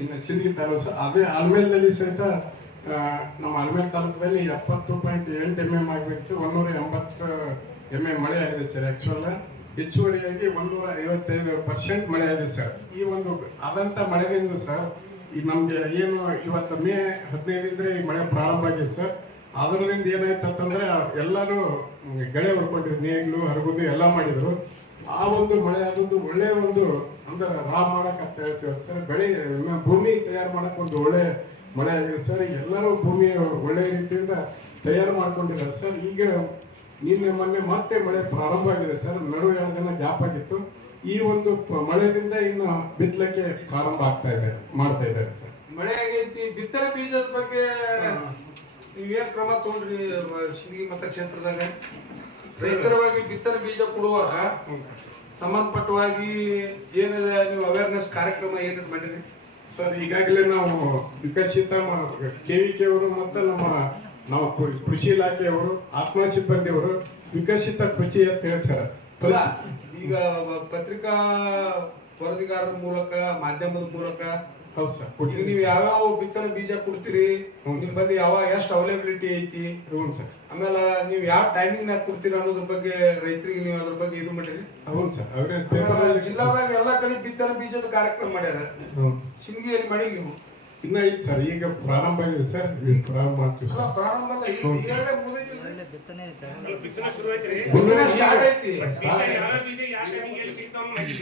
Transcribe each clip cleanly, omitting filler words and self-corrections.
ಇನ್ನು ಸಿಂದಗಿ ತಾಲೂಕು ಅದೇ ಆಲ್ಮೇಲದಲ್ಲಿ ಸಹಿತ ನಮ್ಮ ಆಲ್ಮೇಲ್ ತಾಲೂಕದಲ್ಲಿ 70.8 mm ಆಗಬೇಕು, 180 mm ಮಳೆ ಆಗಿದೆ ಸರ್. ಆ್ಯಕ್ಚುಲ್ ಹೆಚ್ಚುವರಿಯಾಗಿ 155% ಮಳೆ ಆಗಿದೆ ಸರ್. ಈ ಒಂದು ಆದಂಥ ಮಳೆಯಿಂದ ಸರ್ ಈ ನಮಗೆ ಏನು ಇವತ್ತು ಮೇ 15 ಈ ಮಳೆ ಪ್ರಾರಂಭ ಆಗಿದೆ ಸರ್. ಅದರಿಂದ ಏನಾಯ್ತು ಅಂತಂದ್ರೆ ಎಲ್ಲರೂ ಗಳೆ ಹೊಡ್ಕೊಂಡಿದ್ರು, ನೇಗ್ಲು ಹರಗುದು ಎಲ್ಲ ಮಾಡಿದ್ರು. ಆ ಒಂದು ಮಳೆ ಅದೊಂದು ಒಳ್ಳೆ ಒಂದು ಅಂದ್ರೆ ಮಾಡಕ್ ಅಂತ ಹೇಳ್ತೀವಿ ಸರ್. ಬೆಳೆ ಭೂಮಿ ತಯಾರು ಮಾಡಕ್ ಒಂದು ಒಳ್ಳೆ ಮಳೆ ಆಗಿದೆ ಸರ್. ಎಲ್ಲರೂ ಭೂಮಿ ಒಳ್ಳೆ ರೀತಿಯಿಂದ ತಯಾರು ಮಾಡ್ಕೊಂಡಿದ್ದಾರೆ ಸರ್. ಈಗ ನಿನ್ನೆ ಮೊನ್ನೆ ಮತ್ತೆ ಮಳೆ ಪ್ರಾರಂಭ ಆಗಿದೆ ಸರ್. ನಡುವೆ 2 ದಿನ ಗ್ಯಾಪ್ ಆಗಿತ್ತು. ಈ ಒಂದು ಮಳೆಯಿಂದ ಇನ್ನು ಬಿತ್ತಲಿಕ್ಕೆ ಪ್ರಾರಂಭ ಮಾಡ್ತಾ ಇದ್ದಾರೆ ಸರ್. ಮಳೆ ಆಗೈತಿ. ಬಿತ್ತನೆ ಬೀಜದ ಬಗ್ಗೆ ನೀವೇನ್ ಕ್ರಮ ತಗೊಂಡ್ರಿ ಸಿಂದಗಿ ಮತಕ್ಷೇತ್ರದಾಗ? ರೈತರವಾಗಿ ಬಿತ್ತನೆ ಬೀಜ ಕೊಡುವಾಗ ಸಂಬಂಧಪಟ್ಟವಾಗಿ ಏನಿದೆ ನೀವು ಅವೇರ್ನೆಸ್ ಕಾರ್ಯಕ್ರಮ ಏನಿದೆ ಮಾಡಿರಿ ಸರ್? ಈಗಾಗಲೇ ನಾವು ವಿಕಸಿತ KVK ಅವರು ಮತ್ತು ನಾವು ಕೃಷಿ ಇಲಾಖೆಯವರು, ಆತ್ಮ ಸಿಬ್ಬಂದಿಯವರು ವಿಕಸಿತ ಕೃಷಿ ಅಂತ ಹೇಳ್ತಾರೆ. ಈಗ ಪತ್ರಿಕಾ ವರದಿಗಾರರ ಮೂಲಕ, ಮಾಧ್ಯಮದ ಮೂಲಕ ಹೌದು ಸರ್. ಈಗ ನೀವು ಯಾವ್ಯಾವ ಬಿತ್ತನೆ ಬೀಜ ಕೊಡ್ತೀರಿ, ನಿಮ್ ಬಲ್ಲಿ ಎಷ್ಟು ಅವೈಲೇಬಿಲಿಟಿ ಐತಿ, ಆಮೇಲೆ ನೀವು ಯಾವ ಟೈಮಿಂಗ್ ನಾಗ ಕೊಡ್ತೀರಿ ಅನ್ನೋದ್ರ ಬಗ್ಗೆ ರೈತರಿಗೆ ನೀವು ಅದ್ರ ಬಗ್ಗೆ ಇದು ಮಾಡಿರಿ? ಹೌದು ಸರ್. ಅವ್ರೆ ಜಿಲ್ಲಾದಾಗ ಎಲ್ಲಾ ಕಡೆ ಬಿತ್ತನೆ ಬೀಜದ ಕಾರ್ಯಕ್ರಮ ಮಾಡ್ಯಾರ. ಸಿಂದಗಿಯಲ್ಲಿ ಮಾಡಿ ನೀವು ಇನ್ನ ಐತಿ ಸರ್. ಈಗ ಪ್ರಾರಂಭ ಆಗಿದೆ ಸರ್. ಪ್ರಾರಂಭ ಮಾಡ್ತೀವಿ ಸರ್. ಪ್ರಾರಂಭ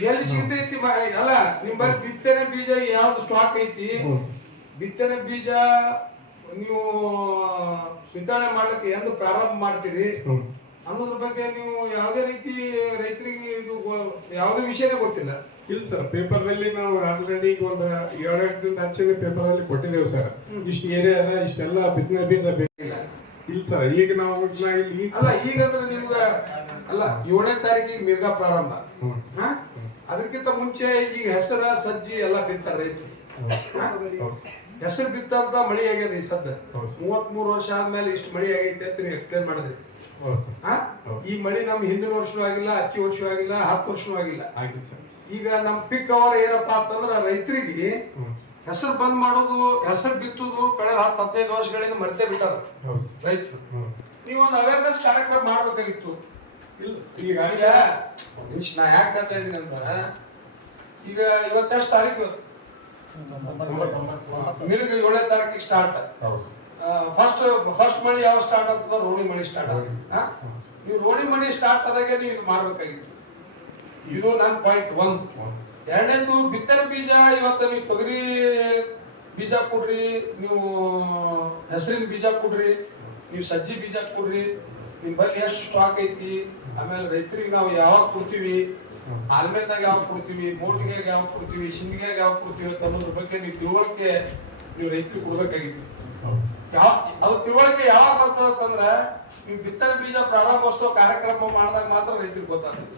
ಎಲ್ಲಿ ಸಿಗ್ತೈತಿ ಅಲ್ಲ ನಿಮ್ ಬಳಿ ಬಿತ್ತನೆ ಬೀಜ ಯಾವ್ದು ಸ್ಟಾಕ್ ಐತಿ? ಬಿತ್ತನೆ ಬೀಜ ನೀವು ವಿತರಣೆ ಮಾಡ್ಲಿಕ್ಕೆ ಎಂದು ಪ್ರಾರಂಭ ಮಾಡ್ತೀರಿ ಅನ್ನೋದ್ರ ಬಗ್ಗೆ ನೀವು ಯಾವುದೇ ರೀತಿ ರೈತರಿಗೆ ಇದು ಯಾವುದೇ ವಿಷಯನೇ ಗೊತ್ತಿಲ್ಲ? ಇಲ್ಲ ಸರ್. ಪೇಪರ್ದಲ್ಲಿ ನಾವು ಆಲ್ರೆಡಿ ಈಗ ಒಂದು 7 ದಿನದ ಆಚೆಗೆ ಪೇಪರಲ್ಲಿ ಕೊಟ್ಟಿದ್ದೇವೆ ಸರ್. ಇಷ್ಟು ಏರಿಯಾ ಅದ, ಇಷ್ಟೆಲ್ಲ ಬಿತ್ತನೆ ಬೀಜ ಬೇಕಿಲ್ಲ. ಇಲ್ಲ ಸರ್. ಈಗ ನಾವು ಅಲ್ಲ ಈಗಂದ್ರೆ ನಿಮ್ಗೆ ಅಲ್ಲ 7ನೇ ತಾರೀಕಿಗೆ ಮಿರ್ಗಾ ಪ್ರಾರಂಭ. ಅದಕ್ಕಿಂತ ಮುಂಚೆ ಈಗ ಹೆಸರ ಸಜ್ಜಿ ಎಲ್ಲ ಬಿತ್ತಾರೆ ರೈತರು. ಹೆಸರು ಬಿತ್ತಂತ ಮಳಿ ಆಗ್ಯದ ಈ ಸದ್ದ 33 ವರ್ಷ ಆದ್ಮೇಲೆ ಇಷ್ಟು ಮಳಿ ಆಗೈತೆ ಅಂತ ನೀವು ಎಕ್ಸ್ಪ್ಲೇನ್ ಮಾಡಿದ್ರಿ. ಈ ಮಳಿ ನಮ್ ಹಿಂದಿನ ವರ್ಷವೂ ಆಗಿಲ್ಲ, ಅಚ್ಚಿ ವರ್ಷವೂ ಆಗಿಲ್ಲ, 10 ವರ್ಷವೂ ಆಗಿಲ್ಲ. ಈಗ ನಮ್ ಪಿಕ್ ಅವರ್ ಏನಪ್ಪಾ ಅಂತಂದ್ರ ರೈತರಿಗೆ ಹೆಸರು ಬಂದ್ ಮಾಡೋದು, ಹೆಸರು ಬಿತ್ತುದು ಕಳೆದ 10-15 ವರ್ಷಗಳಿಂದ ಮರ್ತೇ ಬಿಟ್ಟಾರ ರೈತರು. ನೀವೊಂದು ಅವೇರ್ನೆಸ್ ಕಾರ್ಯಕ್ರಮ ಮಾಡ್ಬೇಕಾಗಿತ್ತು. ಈಗ ನಾ ಯಾಕೆ ಹೇಳ್ತಾ ಇದ್ದೀನಿ ಅಂತ, ಈಗ ಇವತ್ತೆಷ್ಟು ತಾರೀಕು? ಮಿಲ್ಕ್ 7ನೇ ತಾರೀಕಿಗೆ ಸ್ಟಾರ್ಟ್. ಫಸ್ಟ್ ಮಳಿ ಯಾವ ಸ್ಟಾರ್ಟ್ ಆಗ್ತದ? ರೋಣಿ ಮಳಿ ಸ್ಟಾರ್ಟ್ ಆಗುತ್ತೆ. ನೀವು ರೋಣಿ ಮಳಿ ಸ್ಟಾರ್ಟ್ ಆದಾಗೆ ನೀವು ಇದು ಮಾಡ್ಬೇಕಾಗಿತ್ತು. ಇದು ನನ್ನ ಪಾಯಿಂಟ್ 1. ಎರಡನೇದು ಬಿತ್ತನೆ ಬೀಜ. ಇವತ್ತು ನೀವು ತೊಗರಿ ಬೀಜ ಕೊಡ್ರಿ, ನೀವು ಹೆಸರಿನ ಬೀಜ ಕೊಡ್ರಿ, ನೀವು ಸಜ್ಜಿ ಬೀಜ ಕೊಡ್ರಿ, ನಿಮ್ ಬಳಿ ಎಷ್ಟು ಸ್ಟಾಕ್ ಐತಿ, ಆಮೇಲೆ ರೈತರಿಗೆ ನಾವು ಯಾವಾಗ ಕೊಡ್ತೀವಿ, ಆಲ್ಮೇಲ್ದಾಗ ಯಾವಾಗ ಕೊಡ್ತೀವಿ, ಮೋಟಿಗೆ ಯಾವಾಗ ಕೊಡ್ತೀವಿ, ಸಿಂದಗಿಯಾಗ ಯಾವಾಗ ಕೊಡ್ತೀವಿ ಅಂತ ಅನ್ನೋದ್ರ ಬಗ್ಗೆ ನೀವು ತಿಳುವಳಿಕೆ ನೀವು ರೈತರಿಗೆ ಕೊಡ್ಬೇಕಾಗಿತ್ತು. ಅದು ತಿಳುವಳಿಕೆ ಯಾವಾಗ ಬರ್ತದಂದ್ರೆ ನೀವು ಬಿತ್ತನೆ ಬೀಜ ಪ್ರಾರಂಭೋತ್ಸವ ಕಾರ್ಯಕ್ರಮ ಮಾಡಿದಾಗ ಮಾತ್ರ ರೈತರಿಗೆ ಗೊತ್ತಾಗ್ತದೆ.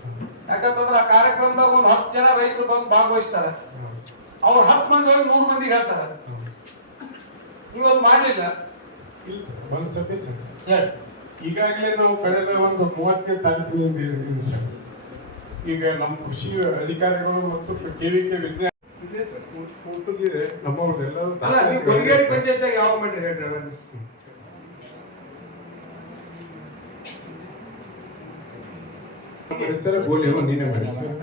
ಯಾಕಂತಂದ್ರೆ ಆ ಕಾರ್ಯಕ್ರಮದಾಗ ಒಂದು 10 ಜನ ರೈತರು ಬಂದು ಭಾಗವಹಿಸ್ತಾರೆ. ಅವ್ರು 10 ಮಂದಿ ಹೋಗಿ 100 ಮಂದಿಗೆ ಹೇಳ್ತಾರೆ. ನೀವು ಅದು ಮಾಡ್ಲಿಲ್ಲ. ಈಗಾಗಲೇ ನಾವು ಕಳೆದ ಒಂದು 30ನೇ ತಾರೀಕಿನಿಂದ ಸರ್ ಈಗ ನಮ್ಮ ಕೃಷಿ ಅಧಿಕಾರಿಗಳು ಮತ್ತು KVK ವಿಜ್ಞಾನ ನಮ್ಮವ್ರದೆಲ್ಲ ಪಂಚಾಯತ್ ಯಾವ ಮಾಡ್ರಿ ಹೇಳ್ರಿ? ಸರ್ ಗೋಲಿಯಮ್ಮ ನೀನೇ ಮಾಡಿ ಸರ್.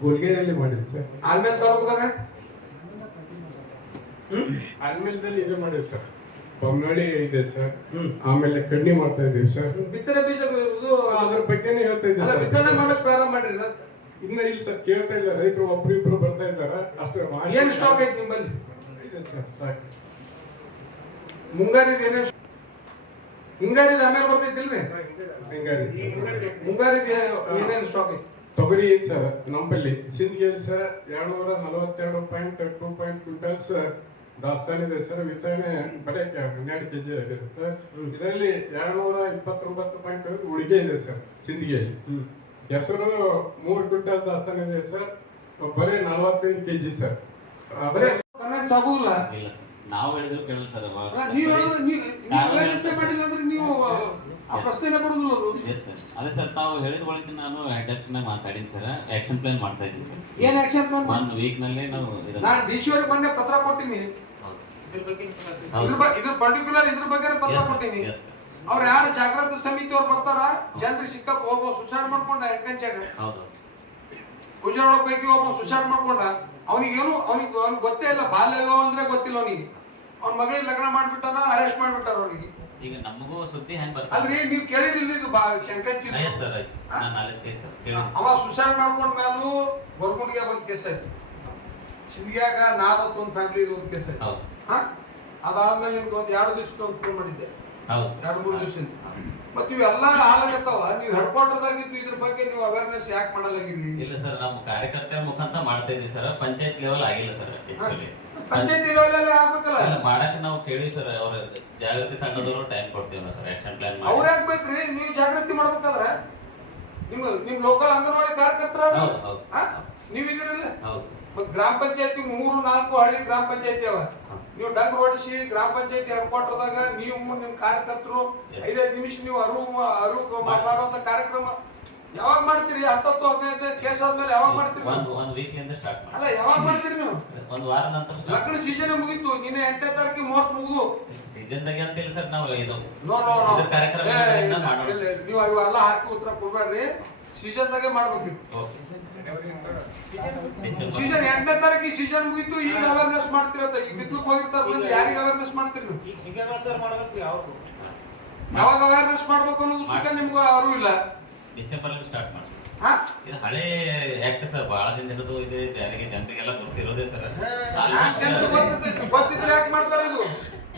ಗೋಲ್ಗೇರಲ್ಲಿ ಮಾಡಿದ್ವಿ ಸರ್. ಆಲ್ಮೇಲ್ ತಾಲೂಕದಾಗ ಆಲ್ಮೇಲದಲ್ಲಿ ಇದು ಮಾಡಿವಿ ಸರ್. ಬೊಮ್ಮನಹಳ್ಳಿ ಇದೆ ಸರ್. ಆಮೇಲೆ ಕಡ್ನಿ ಮಾಡ್ತಾ ಇದೀವಿ ಸರ್. ಬಿತ್ತನೆ ಬೀಜ ಅದ್ರ ಬಗ್ಗೆನೇ ಹೇಳ್ತಾ ಇದ್ದೀವಿ ಸರ್. ಬಿತ್ತನೆ ಮಾಡಕ್ ಪ್ರಾರಂಭ ಮಾಡಿರಿ? ಇನ್ನ ಇಲ್ಲ ಸರ್. ಕೇಳ್ತಾ ಇಲ್ಲ ರೈತರು. ಒಬ್ರು ಬರ್ತಾ ಇದ್ದಾರೆ ಅಷ್ಟೇ. ಏನ್ ಸ್ಟಾಕ್ ಐತಿ ನಿಮ್ಮಲ್ಲಿ? ಮುಂಗಾರಿದ ಏನೇನು? ಹಿಂಗಾರಿದ ಆಮೇಲೆ ಬರ್ತೈತಿಲ್ರಿ? ಮುಂಗಾರಿದ ಏನೇನು ಸ್ಟಾಕ್ ಐತಿ? ತೊಗರಿ ಐತಿ ಸರ್ ನಮ್ಮಲ್ಲಿ. ಸಿಂದಗಿಯಲ್ಲಿ ಸರ್ 242.2 ಕ್ವಿಂಟಲ್ಸ್ ದಾಸ್ತಾನು ಇದೆ ಸರ್. ವಿತರಣೆ ಬರೀ 12 kg ಆಗಿದೆ ಸರ್. ಇದರಲ್ಲಿ 229.5 ಉಳಿಗೆ ಇದೆ ಸರ್ ಸಿಂದಗಿಯಲ್ಲಿ. ಹೆಸರು 3 ಕ್ವಿಂಟಲ್ ದಾಸ್ತಾನು ಇದೆ ಸರ್. ಬರೀ 45 kg ಸರ್. ಆದ್ರೆ ಸಾಗುದಿಲ್ಲ. ನಾವು ಹೇಳಿದ್ರು ಕೇಳಲ್ಲ ಸರ್. ನೀವು ಮಾಡಿಲ್ಲ ಅಂದ್ರೆ ನೀವು ಆ ಪ್ರಶ್ನೆನೇ ಬರುದಿಲ್ಲ ಅದು. Yes, sir. ಅದೇ ಸರ್ ತಾವು ಹೇಳಿದ ಬಳಿಕ ನಾನು ಅಡ್ಯಾಪ್ಷನ್ ಮಾತಾಡಿನಿ ಸರ್, ಆಕ್ಷನ್ ಪ್ಲಾನ್ ಮಾಡ್ತಾ ಇದ್ದೀನಿ ಸರ್. ಏನ್ ಆಕ್ಷನ್ ಪ್ಲಾನ್? 1 ವೀಕ್ ನಲ್ಲಿ ನಾವು ನಾನು ಡಿ.ಸಿ ಅವ್ರಿಗೆ ಮೊನ್ನೆ ಪತ್ರ ಕೊಟ್ಟಿನಿ. ಇದ್ರ ಪರ್ಟಿಕ್ಯುಲರ್ ಇದ್ರ ಬಗ್ಗೆ ಪತ್ರ ಕೊಟ್ಟಿನಿ. ಅವ್ರು ಯಾರು ಜಾಗೃತಿ ಸಮಿತಿ ಅವ್ರು ಬರ್ತಾರ, ಜನರಿಗೆ ಸಿಕ್ಕಪ್ಪ ಒಬ್ಬ ಸುಸೈಡ್ ಮಾಡ್ಕೊಂಡ ಹೆಂಕಂಚಾಗ, ಪೂಜಾರ ಪೈಕಿ ಒಬ್ಬ ಸುಸೈಡ್ ಮಾಡ್ಕೊಂಡ. ಅವನಿಗೇನು ಅವ್ನಿಗೆ ಗೊತ್ತೇ ಇಲ್ಲ, ಬಾಲ್ಯ ವಿವಾಹ ಅಂದ್ರೆ ಗೊತ್ತಿಲ್ಲ ಅವನಿಗೆ. ಅವ್ನ ಮಗಳಿಗೆ ಲಗ್ನ ಮಾಡ್ಬಿಟ್ಟಾನ, ಅರೆಸ್ಟ್ ಮಾಡ್ಬಿಟ್ಟಾರ ಅವನಿಗೆ. ಈಗ ನಮಗೂ ಸುದ್ದಿ ಹೆಂಗ್ ಬರ್ತದೆ ಅಲ್ರಿ ನೀವು ಕೇಳಿರಿಲ್ಲ ಇದು ಶಂಕಂಚಿ ಅವ ಸುಸೈಡ್ ಮಾಡ್ಕೊಂಡ ಮೇಲೂ ಗೊರ್ಗುಂಡ್ಗೆ ಒಂದ್ ಕೇಸ್ ಆಯ್ತು, ಸಿಂಧಿಯಾಗ ನಾದತ್ ಒಂದ್ ಫ್ಯಾಮಿಲಿ ಒಂದು ಕೇಸ್ ಆಯ್ತು. ಅದಾದ್ಮೇಲೆ ನಿಮ್ಗೆ ಒಂದ್ 2 ದಿವಸದ ಒಂದು ಫೋನ್ ಮಾಡಿದ್ದೆ, 2-3 ದಿವಸದಿಂದ. ಮತ್ ಇವೆಲ್ಲ ಹಾಲಾಗತ್ತಾವ. ನೀವು ಹೆಡ್ ಕ್ವಾರ್ಟರ್ದಾಗಿದ್ದು ಇದ್ರ ಬಗ್ಗೆ ನೀವು ಅವೇರ್ನೆಸ್ ಯಾಕೆ ಮಾಡಲಾಗಿರಿ? ಇಲ್ಲ ಸರ್, ನಮ್ಮ ಕಾರ್ಯಕರ್ತರ ಮುಖಾಂತರ ಮಾಡ್ತಾ ಇದೀವಿ ಸರ್, ಪಂಚಾಯತ್ ಲೆವೆಲ್ ಆಗಿಲ್ಲ ಸರ್. ಪಂಚಾಯತಿ ಲೆವೆಲ್ ಆಗ್ಬೇಕಲ್ಲ, ಮಾಡಕ್ ನಾವು ಕೇಳಿವಿ ಸರ್. ಅವ್ರ ಜಾಗೃತಿ ತಂಡದವರು ಟೈಮ್ ಕೊಡ್ತೀವಿ ಸರ್, ಆಕ್ಷನ್ ಪ್ಲಾನ್ ಮಾಡಿ. ಅವ್ರ ಹಾಕ್ಬೇಕ್ರಿ. ನೀವು ಜಾಗೃತಿ ಮಾಡ್ಬೇಕಾದ್ರೆ ನಿಮ್ ಲೋಕಲ್ ಅಂಗನವಾಡಿ ಕಾರ್ಯಕರ್ತರ ನೀವ್ ಇದಿರಲ್ಲ. ಮತ್ ಗ್ರಾಮ ಪಂಚಾಯತಿ 3-4 ಹಳ್ಳಿ ಗ್ರಾಮ ಪಂಚಾಯತಿ ಅವ. ನೀವು ಡಂಗ್ ಹೊಡಿಸಿ ಗ್ರಾಮ ಪಂಚಾಯತಿ ಹೆಡ್ ಕ್ವಾರ್ಟರ್ದಾಗ ನೀವು ನಿಮ್ ಕಾರ್ಯಕರ್ತರು 5-5 ನಿಮಿಷ ನೀವು ಅರಿವು ಮಾಡುವಂತ ಕಾರ್ಯಕ್ರಮ ಯಾವಾಗ ಮಾಡ್ತೀರಿ? 10-15 ಕೇಸ್ ಆದ್ಮೇಲೆ ಯಾವಾಗ ಮಾಡ್ತೀರಿ? 1 ವೀಕ್ ಇಂದ ಸ್ಟಾರ್ಟ್ ಮಾಡಿ. ಅಲ್ಲ ಯಾವಾಗ ಮಾಡ್ತೀರಿ ನೀವು? 1 ವಾರ ನಂತರ. ಲಗ್ನ ಸೀಸನ್ ಮುಗೀತು, ನಿನ್ನೆ 8ನೇ ತಾರೀಕಿಗೆ ಮುಹೂರ್ತ ಮುಗಿದು. ಸೀಸನ್ ದಾಗ ಅಂತಿಲ್ಲ ಸರ್, ನಾವು ಇದು ನೋ ಕಾರ್ಯಕ್ರಮ ನೀವು ಅವೆಲ್ಲ ಹಾಕಿ ಉತ್ತರ ಕೊಡ್ಬೇಡ್ರಿ. ಸೀಸನ್ ದಾಗೆ ಮಾಡ್ಬೇಕಿತ್ತು. ಸೀಸನ್ 8ನೇ ತಾರೀಕಿಗೆ ಸೀಸನ್ ಮುಗೀತು. ಈಗ ಅವೇರ್ನೆಸ್ ಮಾಡ್ತಿರತ್ತ. ಈಗ ಬಿತ್ಲಕ್ ಹೋಗಿರ್ತಾರ, ಬಂದು ಯಾರಿಗೆ ಅವೇರ್ನೆಸ್ ಮಾಡ್ತೀರಿ ನೀವು? ಯಾವಾಗ ಅವೇರ್ನೆಸ್ ಮಾಡ್ಬೇಕು ಅನ್ನೋದು ಸುತ್ತ ನಿಮ್ಗೂ ಅರಿವು ಇಲ್ಲ. ಡಿಸೆಂಬರ್ ಅಲ್ಲಿ ಸ್ಟಾರ್ಟ್ ಮಾಡಿ. ಇದು ಹಳೆ ಆಕ್ಟ್ ಸರ್, ಬಹಳ ದಿನದ್ದು ಇದೆ, ಜನರಿಗೆಲ್ಲ ಗೊತ್ತಿರೋದೇ ಸರ್. ಗೊತ್ತಿದ್ರೆ ಯಾಕೆ ಮಾಡ್ತಾರೆ ಇದು?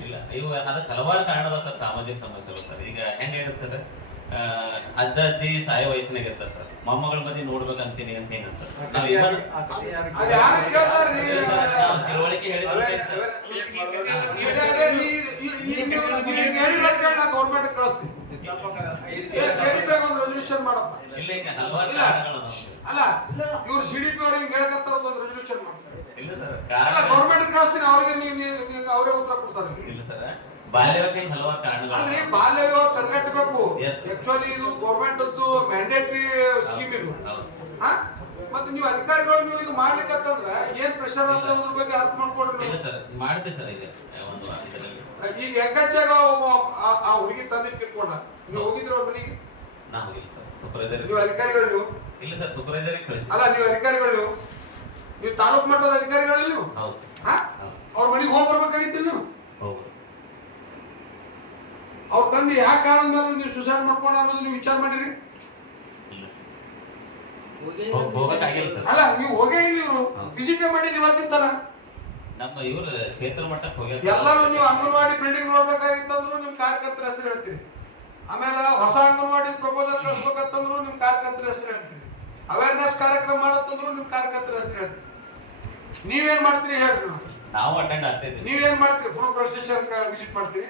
ಇಲ್ಲ, ಇವು ಅದಕ್ಕೆ ಹಲವಾರು ಕಾರಣದ ಸರ್, ಸಾಮಾಜಿಕ ಸಮಸ್ಯೆಗಳು ಸರ್. ಈಗ ಹೆಂಗಾಗತ್ತೆ ಸರ್, ಅಜ್ಜ ಅಜ್ಜಿ ಸಾಯ ವಯಸ್ಸಿನಾಗ ಇರ್ತಾರೆ ಸರ್, ಮೊಮ್ಮಗಳ ಬಗ್ಗೆ ನೋಡ್ಬೇಕಂತೀನಿ ಅಂತ ಏನಂತಾರೆ. ತಿಳುವಳಿಕೆ ಗೌರ್ಮೆಂಟ್ ಕಳಿಸ್ತೀನಿ. ರೆಸಲ್ಯೂಷನ್ ಮಾಡಪ್ಪ. ಇಲ್ಲ, ಈಗ ಹಲವಾರು ಕಾರಣಗಳು ಅಲ್ಲ, ಇವ್ರು ಸಿಡಿಪಿ ಅವ್ರಿಗೆ ಹೇಳಕತ್ತಾರ ಒಂದು ರೆಸಲ್ಯೂಷನ್ ಮಾಡ್ತಾರೆ. ಇಲ್ಲ ಸರ್, ಗೌರ್ಮೆಂಟ್ ಕಳಿಸ್ತೀನಿ, ಅವ್ರಿಗೆ ನೀವು ಅವರೇ ಉತ್ತರ ಕೊಡ್ತಾರೆ. ಇಲ್ಲ ಸರ್, ಬಾಲ್ಯ ವಿವಾಹಕ್ಕೆ ಹಲವಾರು ಕಾರಣಗಳು. ಅಲ್ರಿ, ಬಾಲ್ಯ ವಿವಾಹ ತಡೆಗಟ್ಟಬೇಕು. ಆಕ್ಚುಲಿ ಇದು ಗೌರ್ಮೆಂಟ್ ಮ್ಯಾಂಡೇಟರಿ ಸ್ಕೀಮ್ ಇದು. ಮತ್ತೆ ನೀವು ಅಧಿಕಾರಿಗಳು ನೀವು ಇದು ಮಾಡ್ಲಿಕ್ಕಂತಂದ್ರ ಏನ್ ಪ್ರೆಷರ್ ಅಂತ ಅದ್ರ ಬಗ್ಗೆ ಅರ್ಥ ಮಾಡ್ಕೊಂಡ್ರಿ. ಸರ್ ಮಾಡ್ತೀವಿ ಸರ್. ಈಗ ಒಂದು ಈಗ ಹೆಂಗಚ್ಚಾಗ ಆ ಹುಡುಗಿ ತಂದೆ ಕಿತ್ಕೊಂಡ, ನೀವು ಹೋಗಿದ್ರಿ ಅವ್ರ ಮನೆಗೆ? ನಾ ಹೋಗಿಲ್ಲ ಸರ್. ಸೂಪರ್ವೈಸರ್ ನೀವು ಅಧಿಕಾರಿಗಳು ನೀವು? ಇಲ್ಲ ಸರ್, ಸೂಪರ್ವೈಸರ್ ಕಳಿಸಿ. ಅಲ್ಲ, ನೀವು ಅಧಿಕಾರಿಗಳು ನೀವು ತಾಲೂಕು ಮಟ್ಟದ ಅಧಿಕಾರಿಗಳು ನೀವು? ಹೌದು. ಅವ್ರ ಮನೆಗೆ ಹೋಗಿ ಬರ್ಬೇಕಾಗಿತ್ತಿಲ್ಲ ನೀವು? ಹೌದು. ಅವ್ರ ತಂದೆ ಯಾಕೆ ಕಾರಣದ ಮೇಲೆ ನೀವು ಸುಸೈಡ್ ಮಾಡ್ಕೊಂಡು ಅನ್ನೋದು ನೀವು ವಿಚಾರ ಮಾಡಿರಿ? ಅಲ್ಲ, ನೀವು ಹೋಗೇ ನೀವು ವಿಸಿಟ್ ಮಾಡಿ ನೀವು ಅಂತಿತ್ತಾರ. ನಮ್ಮ ಇವ್ರು ಕ್ಷೇತ್ರ ಮಟ್ಟಕ್ಕೆ ಹೋಗ್ಯಾರ. ಎಲ್ಲರೂ ನೀವು ಅಂಗನವಾಡಿ ಬಿಲ್ಡಿಂಗ್ ನೋಡ್ಬೇಕಾಗಿತ್ತಂದ್ರು ನಿಮ್ ಕಾರ್ಯಕರ್ತರ ಹೆಸರು ಹೇಳ್ತೀರಿ. ಆಮೇಲೆ ಹೊಸ ಅಂಗನವಾಡಿ ಪ್ರಪೋಸಲ್ ಕಳಿಸ್ಬೇಕಂತಂದ್ರು ನಿಮ್ ಕಾರ್ಯಕರ್ತರ ಹೆಸರು ಹೇಳ್ತೀರಿ. ಅವೇರ್ನೆಸ್ ಕಾರ್ಯಕ್ರಮ ಮಾಡತ್ತಂದ್ರು ನಿಮ್ ಕಾರ್ಯಕರ್ತರ ಹೆಸರು ಹೇಳ್ತೀರಿ. ನೀವೇನ್ ಮಾಡ್ತೀರಿ ಹೇಳ್ರಿ? ನಾವು ಅಟೆಂಡ್ ಆಗ್ತಿದ್ವಿ. ನೀವೇನ್ ಮಾಡ್ತೀರಿ? ಪ್ರೊಫೆಸರ್ ಸ್ಟೇಷನ್ ವಿಸಿಟ್ ಮಾಡ್ತೀರಿ?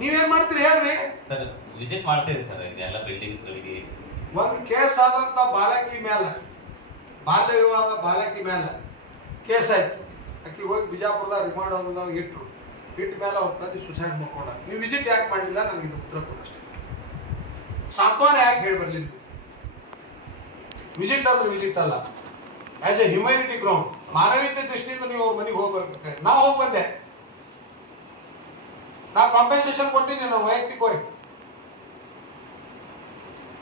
ನೀವೇನ್ ಮಾಡ್ತೀರಿ ಹೇಳ್ರಿ? ಸರ್, ವಿಸಿಟ್ ಮಾಡ್ತೀವಿ ಸರ್ ಎಲ್ಲ ಬಿಲ್ಡಿಂಗ್ಸ್ ಗಳಿಗೆ. ಒಂದು ಕೇಸ್ ಆದಂತ ಬಾಲಕಿ ಮೇಲೆ, ಬಾಲ್ಯ ವಿವಾಹ ಬಾಲಕಿ ಮೇಲೆ ಕೇಸ್ ಆಯ್ತು. ಆಕಿ ಹೋಗಿ ಬಿಜಾಪುರದ ರಿಮಾಂಡ್ ಹೋದಾಗ ಇಟ್ರು. ಇಟ್ಟ ಮೇಲೆ ಅವ್ರ ತಂದೆ ಸುಸೈಡ್ ಮಾಡ್ಕೊಂಡ. ನೀವು ವಿಸಿಟ್ ಯಾಕೆ ಮಾಡಲಿಲ್ಲ? ನನಗೆ ಇದು ಉತ್ತರ ಕೊಡಿ ಅಷ್ಟೇ. ಸಾಂತ್ವನ ಯಾಕೆ ಹೇಳಿ ಬರ್ಲಿಲ್ಲ? ವಿಸಿಟ್ ಅಂದ್ರೆ ವಿಸಿಟ್ ಅಲ್ಲ, ಆಸ್ ಎ ಹ್ಯುಮ್ಯಾನಿಟಿ ಗ್ರೌಂಡ್, ಮಾನವೀಯತೆ ದೃಷ್ಟಿಯಿಂದ ನೀವು ಅವ್ರ ಮನೆಗೆ ಹೋಗ್ಬೇಕಾಗಿ ನಾ ಹೋಗಿ ಬಂದೆ. ನಾ ಕಾಂಪೆನ್ಸೇಷನ್ ಕೊಟ್ಟಿನಿ ನಾನು ವೈಯಕ್ತಿಕವಾಗಿ.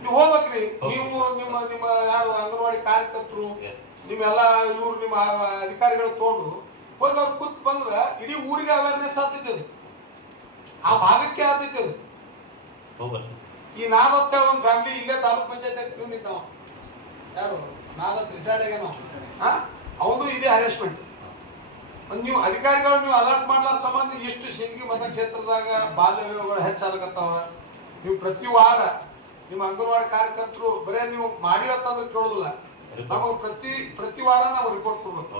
ನೀವು ಹೋಗ್ಬೇಕ್ರಿ. ನೀವು ನಿಮ್ಮ ಯಾರು ಅಂಗನವಾಡಿ ಕಾರ್ಯಕರ್ತರು, ನಿಮ್ಮೆಲ್ಲ ಇವ್ರು ನಿಮ್ಮ ಅಧಿಕಾರಿಗಳು ತಗೊಂಡು ಹೋಗಿ ಅವ್ರು ಕೂತ್ ಬಂದ್ರ ಇಡೀ ಊರಿಗೆ ಅವೇರ್ನೆಸ್ ಆಗ್ತೈತಿ. ಅದು ಆ ಭಾಗಕ್ಕೆ ಆಗ್ತೈತಿ. ಅದು ಈ ನಾದತ್ ಒಂದು ಫ್ಯಾಮಿಲಿ ಇಲ್ಲೇ ತಾಲೂಕ್ ಪಂಚಾಯತ್ ನೀವು ನಿಂತವ, ಯಾರು ನಾದತ್ ರಿಟೈರ್ಡ್ ಆಗ್ಯಾನ, ಅವನು ಇದೇ ಹರೇಸ್ಮೆಂಟ್. ನೀವು ಅಧಿಕಾರಿಗಳು ನೀವು ಅಲರ್ಟ್ ಮಾಡ್ಲಾರ ಸಂಬಂಧ ಇಷ್ಟು ಸಿಂದಗಿ ಮತಕ್ಷೇತ್ರದಾಗ ಬಾಲ್ಯ ವಿವಾಹಗಳು ಹೆಚ್ಚಾಗತ್ತಾವ. ನೀವು ಪ್ರತಿ ವಾರ ನಿಮ್ಮ ಅಂಗನವಾಡಿ ಕಾರ್ಯಕರ್ತರು ಬರೇ ನೀವು ಮಾಡಿವತ್ತಂದ್ರೆ ಕೇಳೋದಿಲ್ಲ, ನಮಗೆ ಪ್ರತಿ ವಾರ ನಾವು ರಿಪೋರ್ಟ್ ಕೊಡ್ಬೇಕು,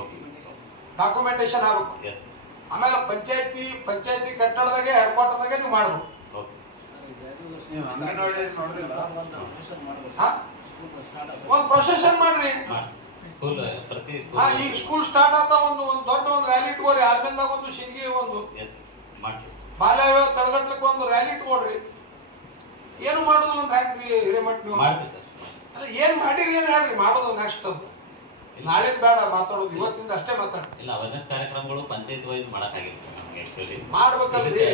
ಡಾಕ್ಯುಮೆಂಟೇಶನ್ ಆಗ್ಬೇಕು. ಆಮೇಲೆ ಪಂಚಾಯತಿ ಕಟ್ಟಡದಾಗೆ ಹೆಡ್ ಕ್ವಾರ್ಟರ್ದಾಗೆ ನೀವು ಮಾಡ್ಬೇಕು. ಒಂದು ಪ್ರೊಸೆಷನ್ ಮಾಡ್ರಿ. ಈಗ ಸ್ಕೂಲ್ ಸ್ಟಾರ್ಟ್ ಆತ ಒಂದು ದೊಡ್ಡ ಒಂದು ರ್ಯಾಲಿ ಇಟ್ಕೋರಿ. ಆದ್ಮೇಲೆ ಒಂದು ಶಿಂಗಿ ಒಂದು ಬಾಲ್ಯ ವಿವಾಹ ತಡೆಗಟ್ಲಿಕ್ಕೆ ಒಂದು ರ್ಯಾಲಿ ಇಟ್ಕೊಡ್ರಿ. ಏನು ಮಾಡೋದು ಅಂತ ಹಾಕ್ರಿ ಹಿರೇಮಠ ನೀವು. ಮಾಡ್ತೀವಿ ಸರ್. ಅದೇ ಏನ್ ಮಾಡಿರಿ ಏನ್ ಹೇಳ್ರಿ ಮಾಡೋದು ನೆಕ್ಸ್ಟ್ ಅದು. ನಾಳೆ ಬೇಡ ಮಾತಾಡೋದು, ಇವತ್ತಿಂದ ಅಷ್ಟೇ ಮಾತಾಡಿ. ಇಲ್ಲ, ಅವೇರ್ನೆಸ್ ಕಾರ್ಯಕ್ರಮಗಳು ಪಂಚಾಯತ್ ವೈಸ್ ಮಾಡಕ್ಕಾಗಿಲ್ಲ ಸರ್ ನಮಗೆ ಆಕ್ಚುಲಿ. ಮಾಡ್ಬೇಕಲ್ರಿ.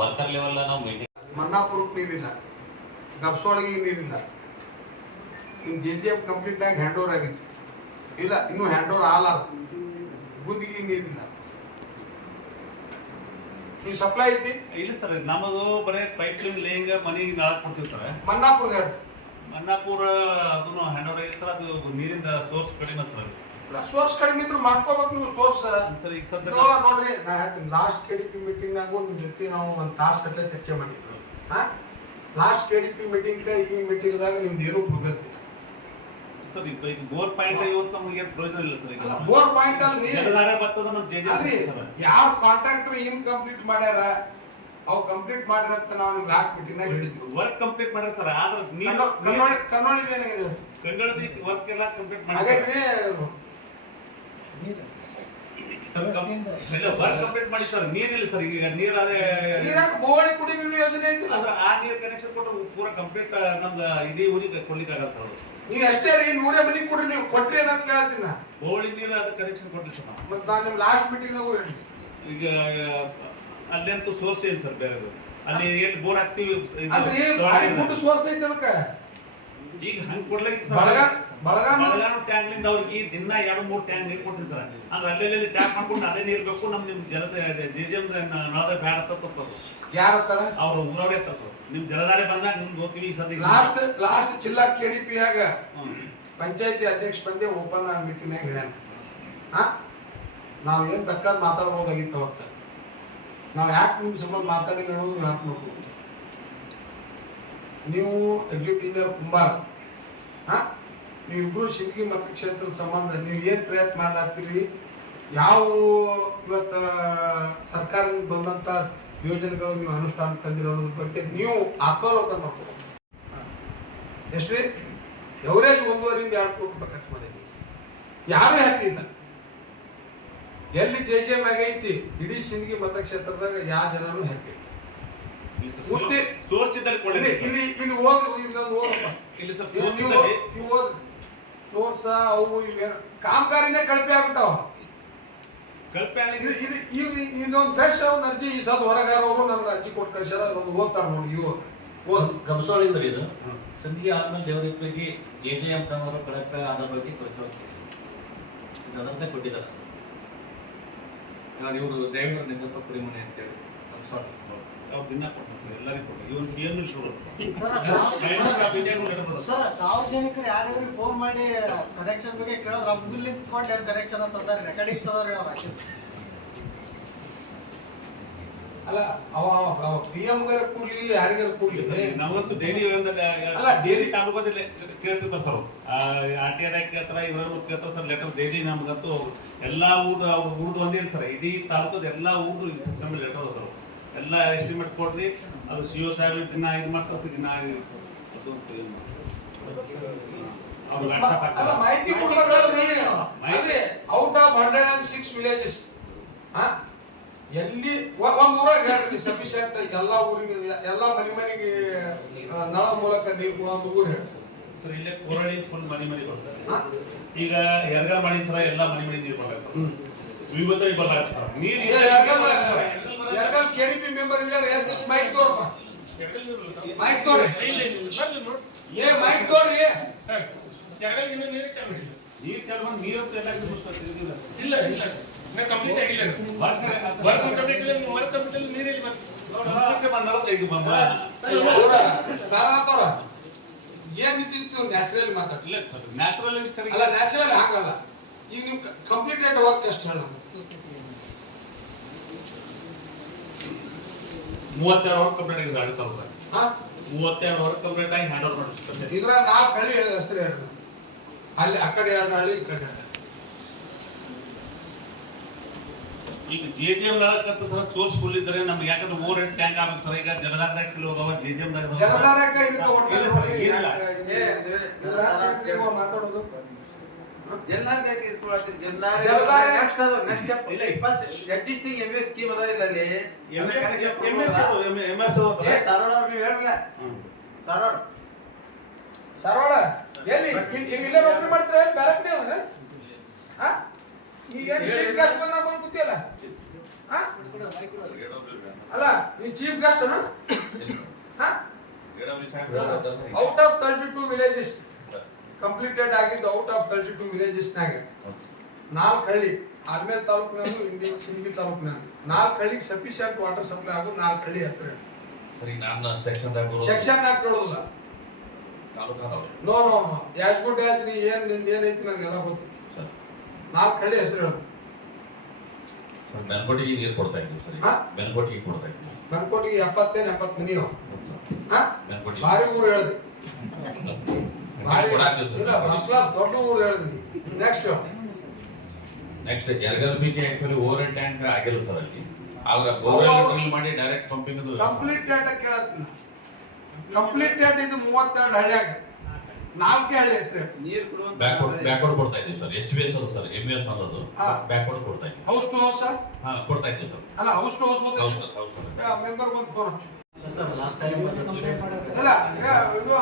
ವರ್ಕರ್ ಲೆವೆಲ್ ನಾವು ಮೀಟಿಂಗ್. ಮನ್ನಾಪುರಕ್ಕೆ ನೀರಿಲ್ಲ, ಗಬ್ಸೋಳಿಗೆ ನೀರಿಲ್ಲ. ಇನ್ನು JJF ಕಂಪ್ಲೀಟ್ ಆಗಿ ಹ್ಯಾಂಡ್ ಓವರ್ ಆಗಿತ್ತು. ಇಲ್ಲ, ಇನ್ನೂ ಹ್ಯಾಂಡ್ ಓವರ್ ಆಗಲ್ಲ. ಗುಂದಿಗೆ ನೀರಿಲ್ಲ. ಈ ಸಪ್ಲೈ ಐತಿ ಇಲ್ಲ ಸರ್, ನಮ್ಮದು ಬರೀ ಪೈಪ್ ಲೈನ್ ಲೇಯಿಂಗ್ ಮನೆಗೆ ನಾಳ ಕೊಡ್ತೀವಿ ಸರ್. ಮನ್ನಾಪುರದ ಹೇಳಿ. ಮನ್ನಾಪುರ ಅದನ್ನು ಹ್ಯಾಂಡ್ ಓವರ್ ಆಗಿತ್ತು ಸರ್. ಅದು ನೀರಿಂದ ಸೋರ್ಸ್ ಕಡಿಮೆ ಸರ್. ಸೋರ್ಸ್ ಕಡಿಮೆ ಇದ್ರು ಮಾಡ್ಕೋಬೇಕು ನೀವು ಸೋರ್ಸ್. ಸರ್ ಈಗ ಸದ್ಯ ನೋಡ್ರಿ, ನಾ ಹೇಳ್ತೀನಿ, ಲಾಸ್ಟ್ KDP ಮೀಟಿಂಗ್ ನಾಗು ನಿಮ್ ಜೊತೆ ನಾವು ಒಂದು ತಾಸು ಗಟ್ಟಲೆ ಚರ್ಚೆ ಮಾಡಿದ್ವಿ. ಲಾಸ್ಟ್ KDP ಮೀಟಿಂಗ್ ಈ ಮೀಟಿಂಗ್ ದಾಗ ನಿಮ್ದು ಏನೂ ಪ್ರೋಗ್ರೆಸ್ ಇಲ್ಲ ಸರ್. ಈಗ ಬೋರ್ ಪಾಯಿಂಟ್ ಇವತ್ತು ನಮಗೆ ಪ್ರಯೋಜನ ಇಲ್ಲ ಸರ್. ಈಗ ಬೋರ್ ಪಾಯಿಂಟ್ ಅಲ್ಲಿ ಜಲಧಾರೆ ಬರ್ತದ ನಮ್ಮ JJF ಸರ್. ಯಾರು ಕಾಂಟ್ರಾಕ್ಟರ್ ಇನ್ಕಂಪ್ಲೀಟ್ ಮಾಡ್ಯಾರ ಅವ್ ಕಂಪ್ಲೀಟ್ ಮಾಡಿರಂತ ನಾವು ನಿಮ್ ಲಾಸ್ಟ್ ಮೀಟಿಂಗ್ ನಾಗ ಹೇಳಿದ್ವಿ. ವರ್ಕ್ ಕಂಪ್ಲೀಟ್ ಮಾಡ್ಯಾರ ಸರ್. ಆದ್ರೆ ನೀರು ಕನ್ನೋಳಿಗೆ ಏನಾಗಿದೆ ಕನ್ನಡದ ವರ್ಕ್ ಎಲ್ಲ ಕಂಪ್ಲೀಟ್ ಮಾಡಿ ಹಾಗಾದ್ರೆ ವರ್ಕ್ ಕಂಪ್ಲೀಟ್ ಮಾಡಿ ಸರ್. ನೀರಿಲ್ಲ ಸರ್. ಈಗ ನೀರಾದ್ರೆ ಬೋಳಿ ಕುಡಿ ನೀರು ಯೋಜನೆ ಐತಿ. ಅಂದ್ರೆ ಆ ನೀರು ಕನೆಕ್ಷನ್ ಕೊಟ್ಟರೆ ಪೂರ ಕಂಪ್ಲೀಟ್ ನಮ್ದು ಇಡೀ ಊರಿಗೆ ಕೊಡ್ಲಿಕ್ಕೆ ಆಗಲ್ಲ ಸರ್. ನೀವು ಎಷ್ಟೇ ರೀ 100 ಮನಿ ಕೊಡ್ರಿ, ನೀವು ಕೊಟ್ರಿ ಅಂತ ಕೇಳ್ತೀನಿ ನಾ. ಬೋಳಿ ನೀರು ಅದು ಕನೆಕ್ಷನ್ ಕೊಡ್ಲಿ ಸರ್ ನಾವು. ಮತ್ತೆ ನಾನು ನಿಮ್ ಲಾಸ್ಟ್ ಮೀಟಿಂಗ್ ನಾಗು ಹೇಳಿ. ಈಗ ಅಲ್ಲಂತೂ ಸೋರ್ಸ್ ಇಲ್ಲ ಸರ್ ಬೇರೆ. ಅಲ್ಲಿ ಎಲ್ಲಿ ಬೋರ್ ಹಾಕ್ತಿವಿ ಅಲ್ರಿ, ಭಾರಿ ಫುಡ್ ಸೋರ್ಸ್ ಐತಿ ಅದಕ್ಕೆ. ಈಗ ಹಂಗ್ ಕೊಡ್ಲಿಕ್ಕೆ ಬಳಗಾನ ಟ್ಯಾಂಕ್ಲಿಂದ ಅವ್ರಿಗೆ ದಿನ 2-3 ಟ್ಯಾಂಕ್ ನೀರು ಕೊಡ್ತೀನಿ ಸರ್. ಅಂದ್ರೆ ಅಲ್ಲೆಲ್ಲಿ ಟ್ಯಾಂಕ್ ಮಾಡ್ಕೊಂಡು ಅಲ್ಲೇ ನೀರು ಬೇಕು. ನಿಮ್ ಜಲದ JJM ನಳದ ಬ್ಯಾಡ ತಪ್ಪದು ಯಾರ ಹತ್ತಾರ ಅವ್ರು ಊರವ್ರೆ ಇರ್ತಾರ ಸರ್. ನಿಮ್ ಜಲಧಾರೆ ಬಂದಾಗ ನಿಮ್ಗೆ ಹೋಗ್ತೀವಿ ಸದ್ಯ. ಲಾಸ್ಟ್ ಜಿಲ್ಲಾ KDP ಆಗ ಪಂಚಾಯತಿ ಅಧ್ಯಕ್ಷ ಬಂದೆ ಓಪನ್ ಮೀಟಿಂಗ್ ನಾಗ ಹೇಳ್ಯಾನ, ನಾವ್ ಏನ್ ಬೇಕಾದ ಮಾತಾಡ್ಬೋದಾಗಿತ್ತು ಅವತ್ತ. ನಾವ್ ಯಾಕೆ ನಿಮ್ ಸಂಬಂಧ ಮಾತಾಡಿಲ್ಲ ಅನ್ನೋದು ನೀವು ಯಾಕೆ ನೋಡ್ಬೋದು. ನೀವು ಎಕ್ಸಿಕ್ಯೂಟಿವ್ ಇಂಜಿನಿಯರ್ ಕುಂಬಾರ್, ನೀವು ಇಬ್ರು ಸಿಂದಗಿ ಮತಕ್ಷೇತ್ರದ ಸಂಬಂಧ ನೀವು ಏನ್ ಪ್ರಯತ್ನ ಮಾಡತ್ತೀರಿ, ಯಾವ ಇವತ್ತ ಸರ್ಕಾರದಿಂದ ಬಂದಂತ ಯೋಜನೆಗಳು ನೀವು ಅನುಷ್ಠಾನ ತಂದಿರೋದ್ರ ಬಗ್ಗೆ ನೀವು ಆತ್ಮಾವಲೋಕನ ಮಾಡ್ತೀರಿ. ಎಷ್ಟ್ರಿ ಎವರೇಜ್ 1.5-2 ಕೋಟಿ ರೂಪಾಯಿ ಖರ್ಚು ಮಾಡಿದ್ವಿ. ಯಾರೂ ಹ್ಯಾಪಿ ಇಲ್ಲ. ಎಲ್ಲಿ JJM ಆಗೈತಿ ಇಡೀ ಸಿಂದಗಿ ಮತಕ್ಷೇತ್ರದಾಗ ಯಾವ ಜನನು ಹ್ಯಾಪಿ ಸೋರ್ಸ್ ಇದ್ದಲ್ಲಿ ಕೊಡಲಿ. ಇಲ್ಲಿ ಇಲ್ಲಿ ಹೋಗಿ ಓದಪ್ಪ. ಇಲ್ಲಿ ಸರ್ ಸೋರ್ಸ ಅವು ಕಾಮಗಾರಿನೇ ಕಳಪೆ ಆಗ್ಬಿಟ್ಟಾವ. ಕಲ್ಪೆ ಇನ್ನೊಂದು ಫ್ರೆಶ್ ಒಂದು ಅರ್ಜಿ ಈ ಸದ್ ಹೊರಗಾರವರು ನಮ್ಗೆ ಅರ್ಜಿ ಕೊಟ್ಟು ಕಳ್ಸ್ಯಾರ. ಅದೊಂದು ಓದ್ತಾರ ನೋಡಿ. ಇವು ಓದ್ ಗಮಸೋಳಿಂದ ಇದು ಸಂದಿಗೆ ಆದ್ಮೇಲೆ ದೇವರಿಗೆ JJM ತಮ್ಮವರು ಕಳಪೆ ಆದ ಬಗ್ಗೆ ಅದರಂತೆ ಕೊಟ್ಟಿದ್ದಾರೆ. ಇವರು ದಯವಿಟ್ಟು ನಿಂಗಪ್ಪ ಕುರಿಮನೆ ಅಂತೇಳಿ ಗಮಸೋಳಿ ಅವ್ರು ದಿನ ಕೊಡ್ತಾರೆ ಸರ್. ಎಲ್ಲರಿಗೂ ಕೊಡ್ತಾರೆ. ಇವ್ರಿಗೆ ಏನು ಸರ್, ಸಾರ್ವಜನಿಕರು ಯಾರ್ಯಾರು ಫೋನ್ ಮಾಡಿ ಕನೆಕ್ಷನ್ ಬಗ್ಗೆ ಕೇಳಿದ್ರೆ ಮುಗಿಲಿ ಕೊಂಡು ಕನೆಕ್ಷನ್ ಅಂತಂದ್ರೆ ರೆಕಾರ್ಡಿಂಗ್ಸ್ ಅದಾವ್ರಿ ಅವ್ರು ಹಾಕಿದ್ರು. ಅಲ್ಲ ಅವ PM ಗಾರ ಕೂಡ್ಲಿ ಯಾರಿಗಾರ ಕೂಡ್ಲಿ ನಮಗಂತೂ ಡೈಲಿ ಅಲ್ಲ, daily ತಾಲೂಕಲ್ಲಿ ಕೇಳ್ತಿರ್ತಾರೆ ಸರ್. RTI ಕೇಳ್ತಾರ, ಇವ್ರನ್ನು ಕೇಳ್ತಾರೆ ಸರ್. ಲೆಟರ್ ಡೈಲಿ ನಮ್ಗಂತೂ ಎಲ್ಲಾ ಊರ್ದು ಒಂದೇ ಸರ್. ಇಡೀ ತಾಲೂಕದ ಎಲ್ಲಾ ಊರ್ದು ನಮ್ಮಲ್ಲಿ ಲೆಟರ್ ಅದ ಸರ್. ಎಲ್ಲ ಎಸ್ಟಿಮೇಟ್ ಕೊಡ್ರಿ. ಅದು CO ಸಾಹೇಬ್ ದಿನ ಇದು ಮಾಡ್ತಾರೆ ಸರ್. ದಿನ ಅಲ್ಲ ಮಾಹಿತಿ ಕೊಡ್ಬೇಕಲ್ರಿ. ಔಟ್ ಆಫ್ 106 ವಿಲೇಜಸ್ ಎಲ್ಲಿ ಒಂದ್ ಊರಾಗ ಹೇಳ್ರಿ ಸಫಿಶಿಯಂಟ್ ಎಲ್ಲಾ ಊರಿಗೆ ಎಲ್ಲಾ ಮನೆಗೆ ನಳ ಮೂಲಕ ನೀರು ಒಂದು ಊರು ಹೇಳಿ ಸರ್. ಇಲ್ಲೇ ಕೋರಳಿ ಫುಲ್ ಮನೆ ಬರ್ತಾರೆ. ಈಗ ಎರಗಾಲ ಮಾಡಿ ಸರ ಎಲ್ಲಾ ಮನೆ ನೀರು ಬರ್ಲಾಗ್ತದೆ. ವಿಭೂತಿ ಬರ್ಲಾಗ್ತದೆ ನೀರು. ಎರಗಾಲ KDP ಮೆಂಬರ್ ಇಲ್ಲ. ಮೈಕ್ ತೋರಪ್ಪ, ಮೈಕ್ ತೋರಿ. ಮೈಕ್ ತೋರಿ. ನೀರು ಚಾಲು ಮಾಡಿ ನೀರು ಎಲ್ಲ ಇಲ್ಲ ಇಲ್ಲ ಕಂಪ್ಲೀಟ್ ಆಗಿಲ್ಲ. ವರ್ಕ್ ಕಂಪ್ಲೀಟ್ ನೀರಿಲ್ಲ. ಏನಿತ್ತು ನ್ಯಾಚುರಲ್ ಮಾತಾಡ್ಲಿಲ್ಲ ಸರ್. ನ್ಯಾಚುರಲ್ ಸರಿ ಅಲ್ಲ, ನ್ಯಾಚುರಲ್ ಹಾಗಲ್ಲ. ಈಗ ನಿಮ್ ಕಂಪ್ಲೀಟೆಡ್ ವರ್ಕ್ ಎಷ್ಟು ಹೇಳ? 32 ವರ್ಕ್ ಕಂಪ್ಲೀಟ್ ಆಗಿದೆ. ಆಡ್ತಾವ್ರ 32 ವರ್ಕ್ ಕಂಪ್ಲೀಟ್ ಆಗಿ ಹ್ಯಾಂಡ್ ಓವರ್ ಮಾಡಿಸ್ತಾರೆ. ಇದ್ರ 4 ಹಳ್ಳಿ ಹೆಸರು ಹೇಳ. ಅಲ್ಲಿ ಆ ಕಡೆ 2 ಹಳ್ಳಿ, ಈ ಕಡೆ 2. ಈಗ JJM ನಳಕಂತ ಸರ್ ಸೋರ್ಸ್ ಫುಲ್ ಇದ್ರೆ ನಮ್ಗೆ ಯಾಕಂದ್ರೆ ಓವರ್ ಹೆಡ್ ಟ್ಯಾಂಕ್ ಆಗ್ಬೇಕು ಸರ್. ಈಗ ಜಲಧಾರದಾಗ ಕಿಲೋ ಹೋಗವ JJM ದಾಗ ಜಲಧಾರಕ್ಕೆ ಇದಕ್ಕೆ ಒಟ್ಟು ಇಲ್ಲ ಸರ್, ಏನಿಲ್ಲ. ಮಾತಾಡೋದು ಜಲ್ಲಾರ್ಗೆ ಇಟ್ಕೊಳತ್ತೀರಿ ಜಲ್ಲಾರ್ ಜಲ್ಲಾರ್- ನೆಕ್ಸ್ಟ್ ಅದು ನೆಕ್ಸ್ಟ್ ಸ್ಟೆಪ್ ಇಲ್ಲ. ಫಸ್ಟ್ ಎಕ್ಸಿಸ್ಟಿಂಗ್ ಎಂಎಸ್ ಸ್ಕೀಮ್ ಅದ ಇದಲ್ಲಿ MS ಧಾರವಾಡ ಅವ್ರು ನೀವು ಹೇಳ್ರಲ್ಲ ಧಾರವಾಡ ಧಾರವಾಡ ಎಲ್ಲಿ ಇಲ್ಲೇ ನೌಕರಿ ಮಾಡ್ತಾರೆ ಬೇರೆ ಕಡೆ ಅದನ್ನ ಈಗ ಏನ್ ಚೀಫ್ ಗೆಸ್ಟ್ ಬಂದಾಗ ಬಂದು ಕೂತಿಯಲ್ಲ ಅಲ್ಲ ನೀ chief guest out of 32 villages completed ಆಗಿದ್ದು ಔಟ್ ಆಫ್ 32 ವಿಲೇಜಸ್ ನಾಗ 4 ಹಳ್ಳಿ ಆಲ್ಮೇಲ್ ತಾಲೂಕಿನಲ್ಲಿ ಇಂಡಿ ಸಿಂಗಿ ತಾಲೂಕಿನಲ್ಲಿ 4 ಹಳ್ಳಿಗೆ ಸಫಿಶಿಯಂಟ್ ವಾಟರ್ ಸಪ್ಲೈ ಆಗೋ 4 ಹಳ್ಳಿ ಹತ್ರ ಸರಿ ನಾನು ಸೆಕ್ಷನ್ ಸೆಕ್ಷನ್ ನಾಗ ಕೇಳೋದಿಲ್ಲ no no no dashboard dash ನೀ ಏನ್ ನಿಂದ ಏನೈತಿ ನನಗೆಲ್ಲ ಗೊತ್ತು 4 ಹಳ್ಳಿ ಹೆಸರು ಹೇಳು ಬೆನ್ಕೋಟಿಗೆ ನೀರು ಕೊಡ್ತಾ ಇದ್ವಿ ಸರಿ ಹಾ? ಬೆನ್ಕೋಟಿಗೆ ಕೊಡ್ತಾ ಇದ್ವಿ ಬಂದ್ಕೋಟಿಗೆ 70 ಮನಿ ಅವ. ಹಾ? ಬೆನ್ಕೋಟಿ ಭಾರಿ ಊರು ಹೇಳಿದ್ರಿ ಭಾರಿ ಕೊಡಾಕ್ತೀವಿ ಇಲ್ಲ ಸರ್ ಫಸ್ಟ್ ಕ್ಲಾಸ್ ದೊಡ್ಡ ಊರು ಹೇಳಿದ್ರಿ ನೆಕ್ಸ್ಟ್ ನೆಕ್ಸ್ಟ್ ಎಲ್ಗಲ್ಬಿಗೆ ಆಕ್ಚುಲಿ ಓವರ್ ಟ್ಯಾಂಕ್ ಆಗಿಲ್ಲ ಸರ್ ಅಲ್ಲಿ ಆದ್ರೆ ಬೋರ್ವೆಲ್ ಡ್ರಿಲ್ ಮಾಡಿ ಡೈರೆಕ್ಟ್ ಪಂಪಿಂಗ್ ಕಂಪ್ಲೀಟ್ ಡೇಟಾ ಕೇಳತ್ತೀನಿ ಕಂಪ್ಲೀಟ್ ಡೇಟ್ ಇದು 32 ಹಳ್ಳಿಯಾಗ 4 ಹಳ್ಳಿ ಹೆಸರು ನೀರು ಕೊಡುವಂತ ಬ್ಯಾಕ್ವರ್ಡ್ ಕೊಡ್ತಾ ಇದ್ದೀವಿ ಸರ್ SBS ಅದು ಸರ್ MS ಅನ್ನೋದು ಹಾ. ಬ್ಯಾಕ್ವರ್ಡ್ ಕೊಡ್ತಾ ಇದ್ದೀವಿ ಹೌಸ್ ಟು ಹೌಸ್ ಹಾ ಕೊಡ್ತಾ ಇದ್ದೀವಿ ಸರ್ ಅಲ್ಲ ಹೌಸ್ ಟು ಹೌಸ್ ಹೌದು ಸರ್ ಹೌದು ಸರ್ ಮೆಂಬರ್ ಒಂದು ಫೋನ್ ಸರ್ ಲಾಸ್ಟ್ ಟೈಮ್ ಇಲ್ಲ ಇದು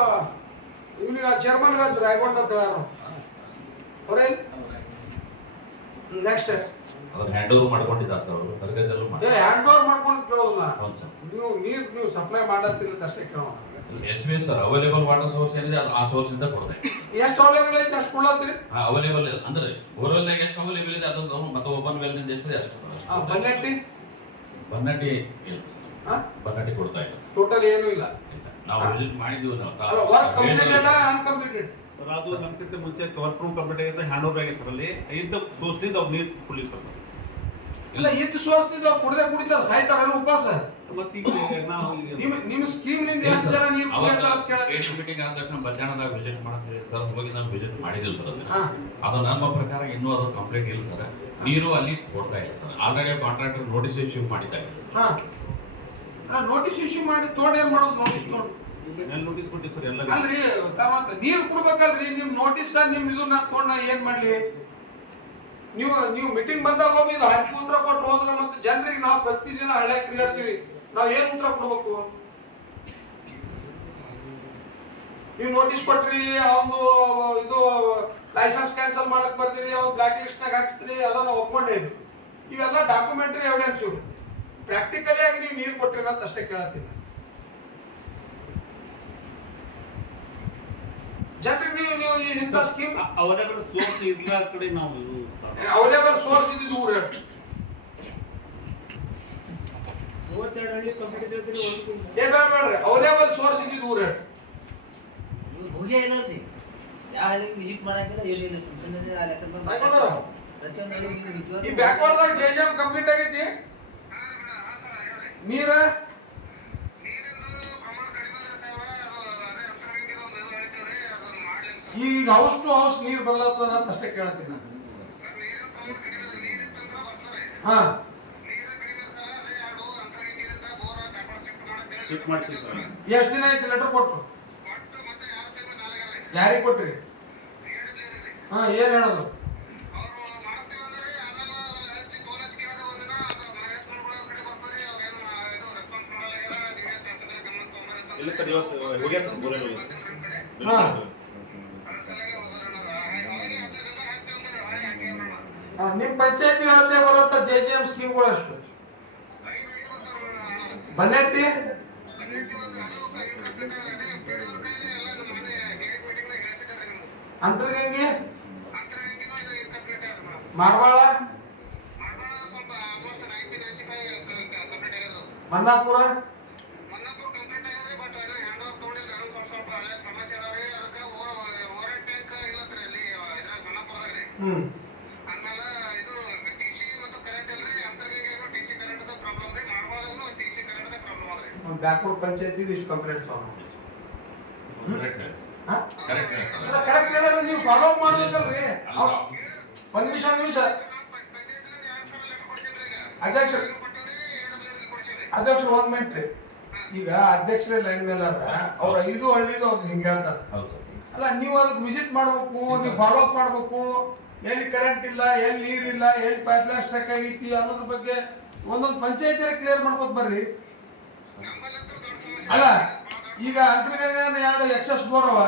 ಇವನಿಗೆ ಚೇರ್ಮನ್ ರಾಯಗೊಂಡ ಅಂತ ಹೇಳಾರ ಅವರೇ ನೆಕ್ಸ್ಟ್ ಅದನ್ನ ಹ್ಯಾಂಡ್ ಓವರ್ ಮಾಡ್ಕೊಂಡಿದ್ದಾರೆ ಸರ್ ಅವರು ದರ್ಗಜಲ್ಲೂ ಮಾಡಿ ಹ್ಯಾಂಡ್ ಓವರ್ ಮಾಡ್ಕೊಂಡು ಕೇಳೋದಿಲ್ಲ ಹೌದು ಸರ್ ನೀವು ಸಪ್ಲೈ ಮಾಡತ್ತಿಲ್ಲ ಅಷ್ಟೇ ಕೇಳೋಣ SBS sir available water source ಏನಿದೆ ಅದು ಆ ಸೋರ್ಸ್ ಇಂದ ಕೊಡ್ತಾ ಇದ್ದೀವಿ ಎಷ್ಟು ಅವೈಲೇಬಲ್ ಐತೆ ಅಷ್ಟು ಕೊಡ್ಲತ್ತೀರಿ ಅವೈಲೇಬಲ್ ಅಂದ್ರೆ ಬೋರ್ವೆಲ್ ನಾಗ ಎಷ್ಟು ಅವೈಲೇಬಲ್ ಇದೆ ಅದೊಂದು ಮತ್ತೆ ಓಪನ್ ವೆಲ್ ನಿಂದ ಎಷ್ಟು ಅಷ್ಟು ಬನ್ನೆಟ್ಟಿ ಬನ್ನಟ್ಟಿ ಇಲ್ಲ ಸರ್ ಹಾ ಬನ್ನಟ್ಟಿ ಕೊಡ್ತಾ ಇಲ್ಲ ಟೋಟಲ್ ಏನೂ ಇಲ್ಲ ಇಲ್ಲ. ನಾವು ವಿಸಿಟ್ ಮಾಡಿದ್ವಿ ಅಲ್ಲ ವರ್ಕ್ ಕಂಪ್ಲೀಟೆಡ್ ಅನ್ಕಂಪ್ಲೀಟೆಡ್ ಸರ್ ಅದು ನಮ್ಗಿಂತ ಮುಂಚೆ ವರ್ಕ್ ರೂಮ್ ಕಂಪ್ಲೀಟ್ ಆಗಿದೆ ಹ್ಯಾಂಡ್ ಓವರ್ ಆಗಿದೆ ಸರ್ ಅಲ್ಲಿ ಇದ್ದ ಸೋಸ್ಟಿಂದ ಅವ್ರು ನೀರು ಕುಡಿತಾರೆ ಸರ್ ಇಲ್ಲ ಇದ್ದು ಸೋರ್ಸ್ ನಿಂದ ಕುಡಿತಾರ ಸಾಯ್ತಾರ ಉಪವಾಸ ಮತ್ತೀಗ ನಾವು ನಿಮ್ ಸ್ಕೀಮ್ ನಿಂದ ಎಷ್ಟು ಜನ ನೀರು ಕುಡಿತಾರ ಅಂತ ಕೇಳ್ತೀನಿ ಮೀಟಿಂಗ್ ಆದ ತಕ್ಷಣ ಮಧ್ಯಾಹ್ನದಾಗ ವಿಸಿಟ್ ಮಾಡ್ತೀವಿ ಸರ್ ಹೋಗಿ ನಾವು ವಿಸಿಟ್ ಮಾಡಿದ್ದೀವಿ ಸರ್ ಅದನ್ನ ಹಾ ಅದು ನಮ್ಮ ಪ್ರಕಾರ ಇನ್ನೂ ಅದು ಕಂಪ್ಲೀಟ್ ಇಲ್ಲ ಸರ್ ನೀರು ಅಲ್ಲಿ ಕೊಡ್ತಾ ಇಲ್ಲ sir already contractor notice issue ಮಾಡಿದ್ದಾರೆ ಹಾ ನೋಟಿಸ್ ಇಶ್ಯೂ ಮಾಡಿ ತೋಡ್ ಏನ್ ಮಾಡೋದು ನೋಟಿಸ್ ನೋಡಿ ನೋಟಿಸ್ ಕೊಟ್ಟಿವಿ ಸರ್ ಎಲ್ಲ ಅಲ್ರಿ ನೀರ್ ಕುಡ್ಬೇಕಲ್ರಿ ನಿಮ್ ನೋಟಿಸ್ ನಿಮ್ ಇದು ನಾ ತಗೊಂಡ್ ನಾ ಏನ್ ಮಾಡ್ಲಿ ನೀವು ಮೀಟಿಂಗ್ ಬಂದಾಗ ಹೋಗಿ ಇದು ಹಕ್ಕಿ ಉತ್ತರ ಕೊಟ್ಟು ಹೋದ್ರೆ ಮತ್ತೆ ಜನರಿಗೆ ನಾವು ಪ್ರತಿದಿನ ಹಳ್ಳ್ಯಾಗ ತಿರುಗಾಡ್ತೀವಿ ನಾವ್ ಏನ್ ಉತ್ತರ ಕೊಡ್ಬೇಕು ನೀವು ನೋಟಿಸ್ ಕೊಟ್ರಿ ಅವನು ಇದು ಲೈಸೆನ್ಸ್ ಕ್ಯಾನ್ಸಲ್ ಮಾಡಕ್ ಬರ್ತೀರಿ ಅವ್ನು ಬ್ಲಾಕ್ ಲಿಸ್ಟ್ ನಾಗ ಹಾಕ್ಸ್ತೀರಿ ಎಲ್ಲ ನಾವು ಒಪ್ಕೊಂಡೇ ಇದ್ವಿ ಇವೆಲ್ಲ ಡಾಕ್ಯುಮೆಂಟ್ರಿ ಎವಿಡೆನ್ಸ್ ಇವು ಪ್ರಾಕ್ಟಿಕಲಿ ಆಗಿ ನೀವು ನೀರು ಕೊಟ್ಟಿರ ಅಂತ ಅಷ್ಟೇ ಕೇಳತ್ತೀನಿ ಜನರಿಗೆ ನೀವು ಈ ಇಂಥ ಸ್ಕೀಮ್ ಅವೈಲೇಬಲ್ ಸೋರ್ಸ್ ಇರ್ಲ ಕಡೆ ನಾವು ಅವೈಲೇಬಲ್ ಸೋರ್ಸ್ ಇದ್ದು ಊರು ಹೇಳಿ 32 ಹಳ್ಳಿ ಕಂಪ್ಲೀಟ್ ಇದ್ರಿ ಬೇಡ್ರಿ ಅವೈಲೇಬಲ್ ಸೋರ್ಸ್ ಇದ್ದು ಊರು ಹೇಳಿ ಹೋಗೇ ಇಲ್ಲರಿ ಯಾವ ಹಳ್ಳಿಗೆ ವಿಸಿಟ್ ಮಾಡಂಗಿಲ್ಲ ಏನಿಲ್ಲ ಸುಮ್ಮನೆ ಆ ಲೆಕ್ಕ ಹಾಕೊಂಡಾರ? ಪ್ರತಿಯೊಂದು ಹಳ್ಳಿಗೆ ಈ ನಿಜವಾಗ್ಲೂ ಬ್ಯಾಕ್ವರ್ಡ್ದಾಗ ಜೆಜೆಎಂ ಕಂಪ್ಲೀಟ್ ಆಗೈತಿ ನೀರ ಈಗ ಹೌಸ್ ಟು ಹೌಸ್ ನೀರ್ ಬರ್ಲತ್ತದ ಅಂತ ಅಷ್ಟೇ ಕೇಳ್ತೀನಿ ನಾನು ಹಾ ಶಿಫ್ಟ್ ಮಾಡಿಸಿ ಸರ್ ಎಷ್ಟ್ ದಿನ ಆಯ್ತು ಲೆಟರ್ ಕೊಟ್ಟು ಯಾರಿಗೆ ಕೊಟ್ರಿ ಹಾ ಏನ್ ಹೇಳೋದು ಇಲ್ಲ ಸರ್ ಇವತ್ತು ಹೋಗ್ಯಾರ ಸರ್ ಬೋರೆಲ್ಲ ಹಾ ನಿಮ್ ಪಂಚಾಯತಿ ವ್ಯಾಪ್ತಿಯಾಗ ಬರುತ್ತ ಜೆಜೆಎಂ ಸ್ಕೀಮ್ಗಳು ಎಷ್ಟು ಬನ್ನೆಟ್ಟಿ ಅಂತರ್ಗಂಗೆ ಮಾಡಬಾಳ ಮನ್ನಾಪುರ ಹ್ಮ್ ಬ್ಯಾಕ್ವರ್ಡ್ ಪಂಚಾಯತಿ ಇಷ್ಟು ಕಂಪ್ಲೇಂಟ್ಸ್ ಕರೆಕ್ಟ್ ಹೇಳಿದ್ರೆ ನೀವು ಫಾಲೋ ಅಪ್ ಮಾಡ್ಬೇಕಲ್ರಿ ಒಂದ್ ನಿಮಿಷ ಅಧ್ಯಕ್ಷರು 1 ಮಿನಿಟ್ ರೀ ಈಗ ಅಧ್ಯಕ್ಷರೇ ಲೈನ್ ಮೇಲೆ ಅವ್ರ 5 ಹಳ್ಳಿದು ಅವ್ರು ಹಿಂಗೆ ಹೇಳ್ತಾರೆ ಅಲ್ಲ ನೀವು ಅದಕ್ಕೆ ವಿಸಿಟ್ ಮಾಡ್ಬೇಕು, ನೀವು ಫಾಲೋ ಅಪ್ ಮಾಡ್ಬೇಕು. ಎಲ್ಲಿ ಕರೆಂಟ್ ಇಲ್ಲ, ಎಲ್ಲಿ ನೀರಿಲ್ಲ, ಎಲ್ಲಿ ಪೈಪ್ ಲೈನ್ ಸ್ಟ್ರಕ್ ಆಗೈತಿ ಅನ್ನೋದ್ರ ಬಗ್ಗೆ ಒಂದೊಂದು ಪಂಚಾಯತಿಯರ ಕ್ಲಿಯರ್ ಮಾಡ್ಕೋತ ಬರ್ರಿ. ಅಲ್ಲ ಈಗ ಅಂತರ್ಗಂಗೆ 2 ಎಕ್ಸೆಸ್ ಬೋರ್ ಅವ,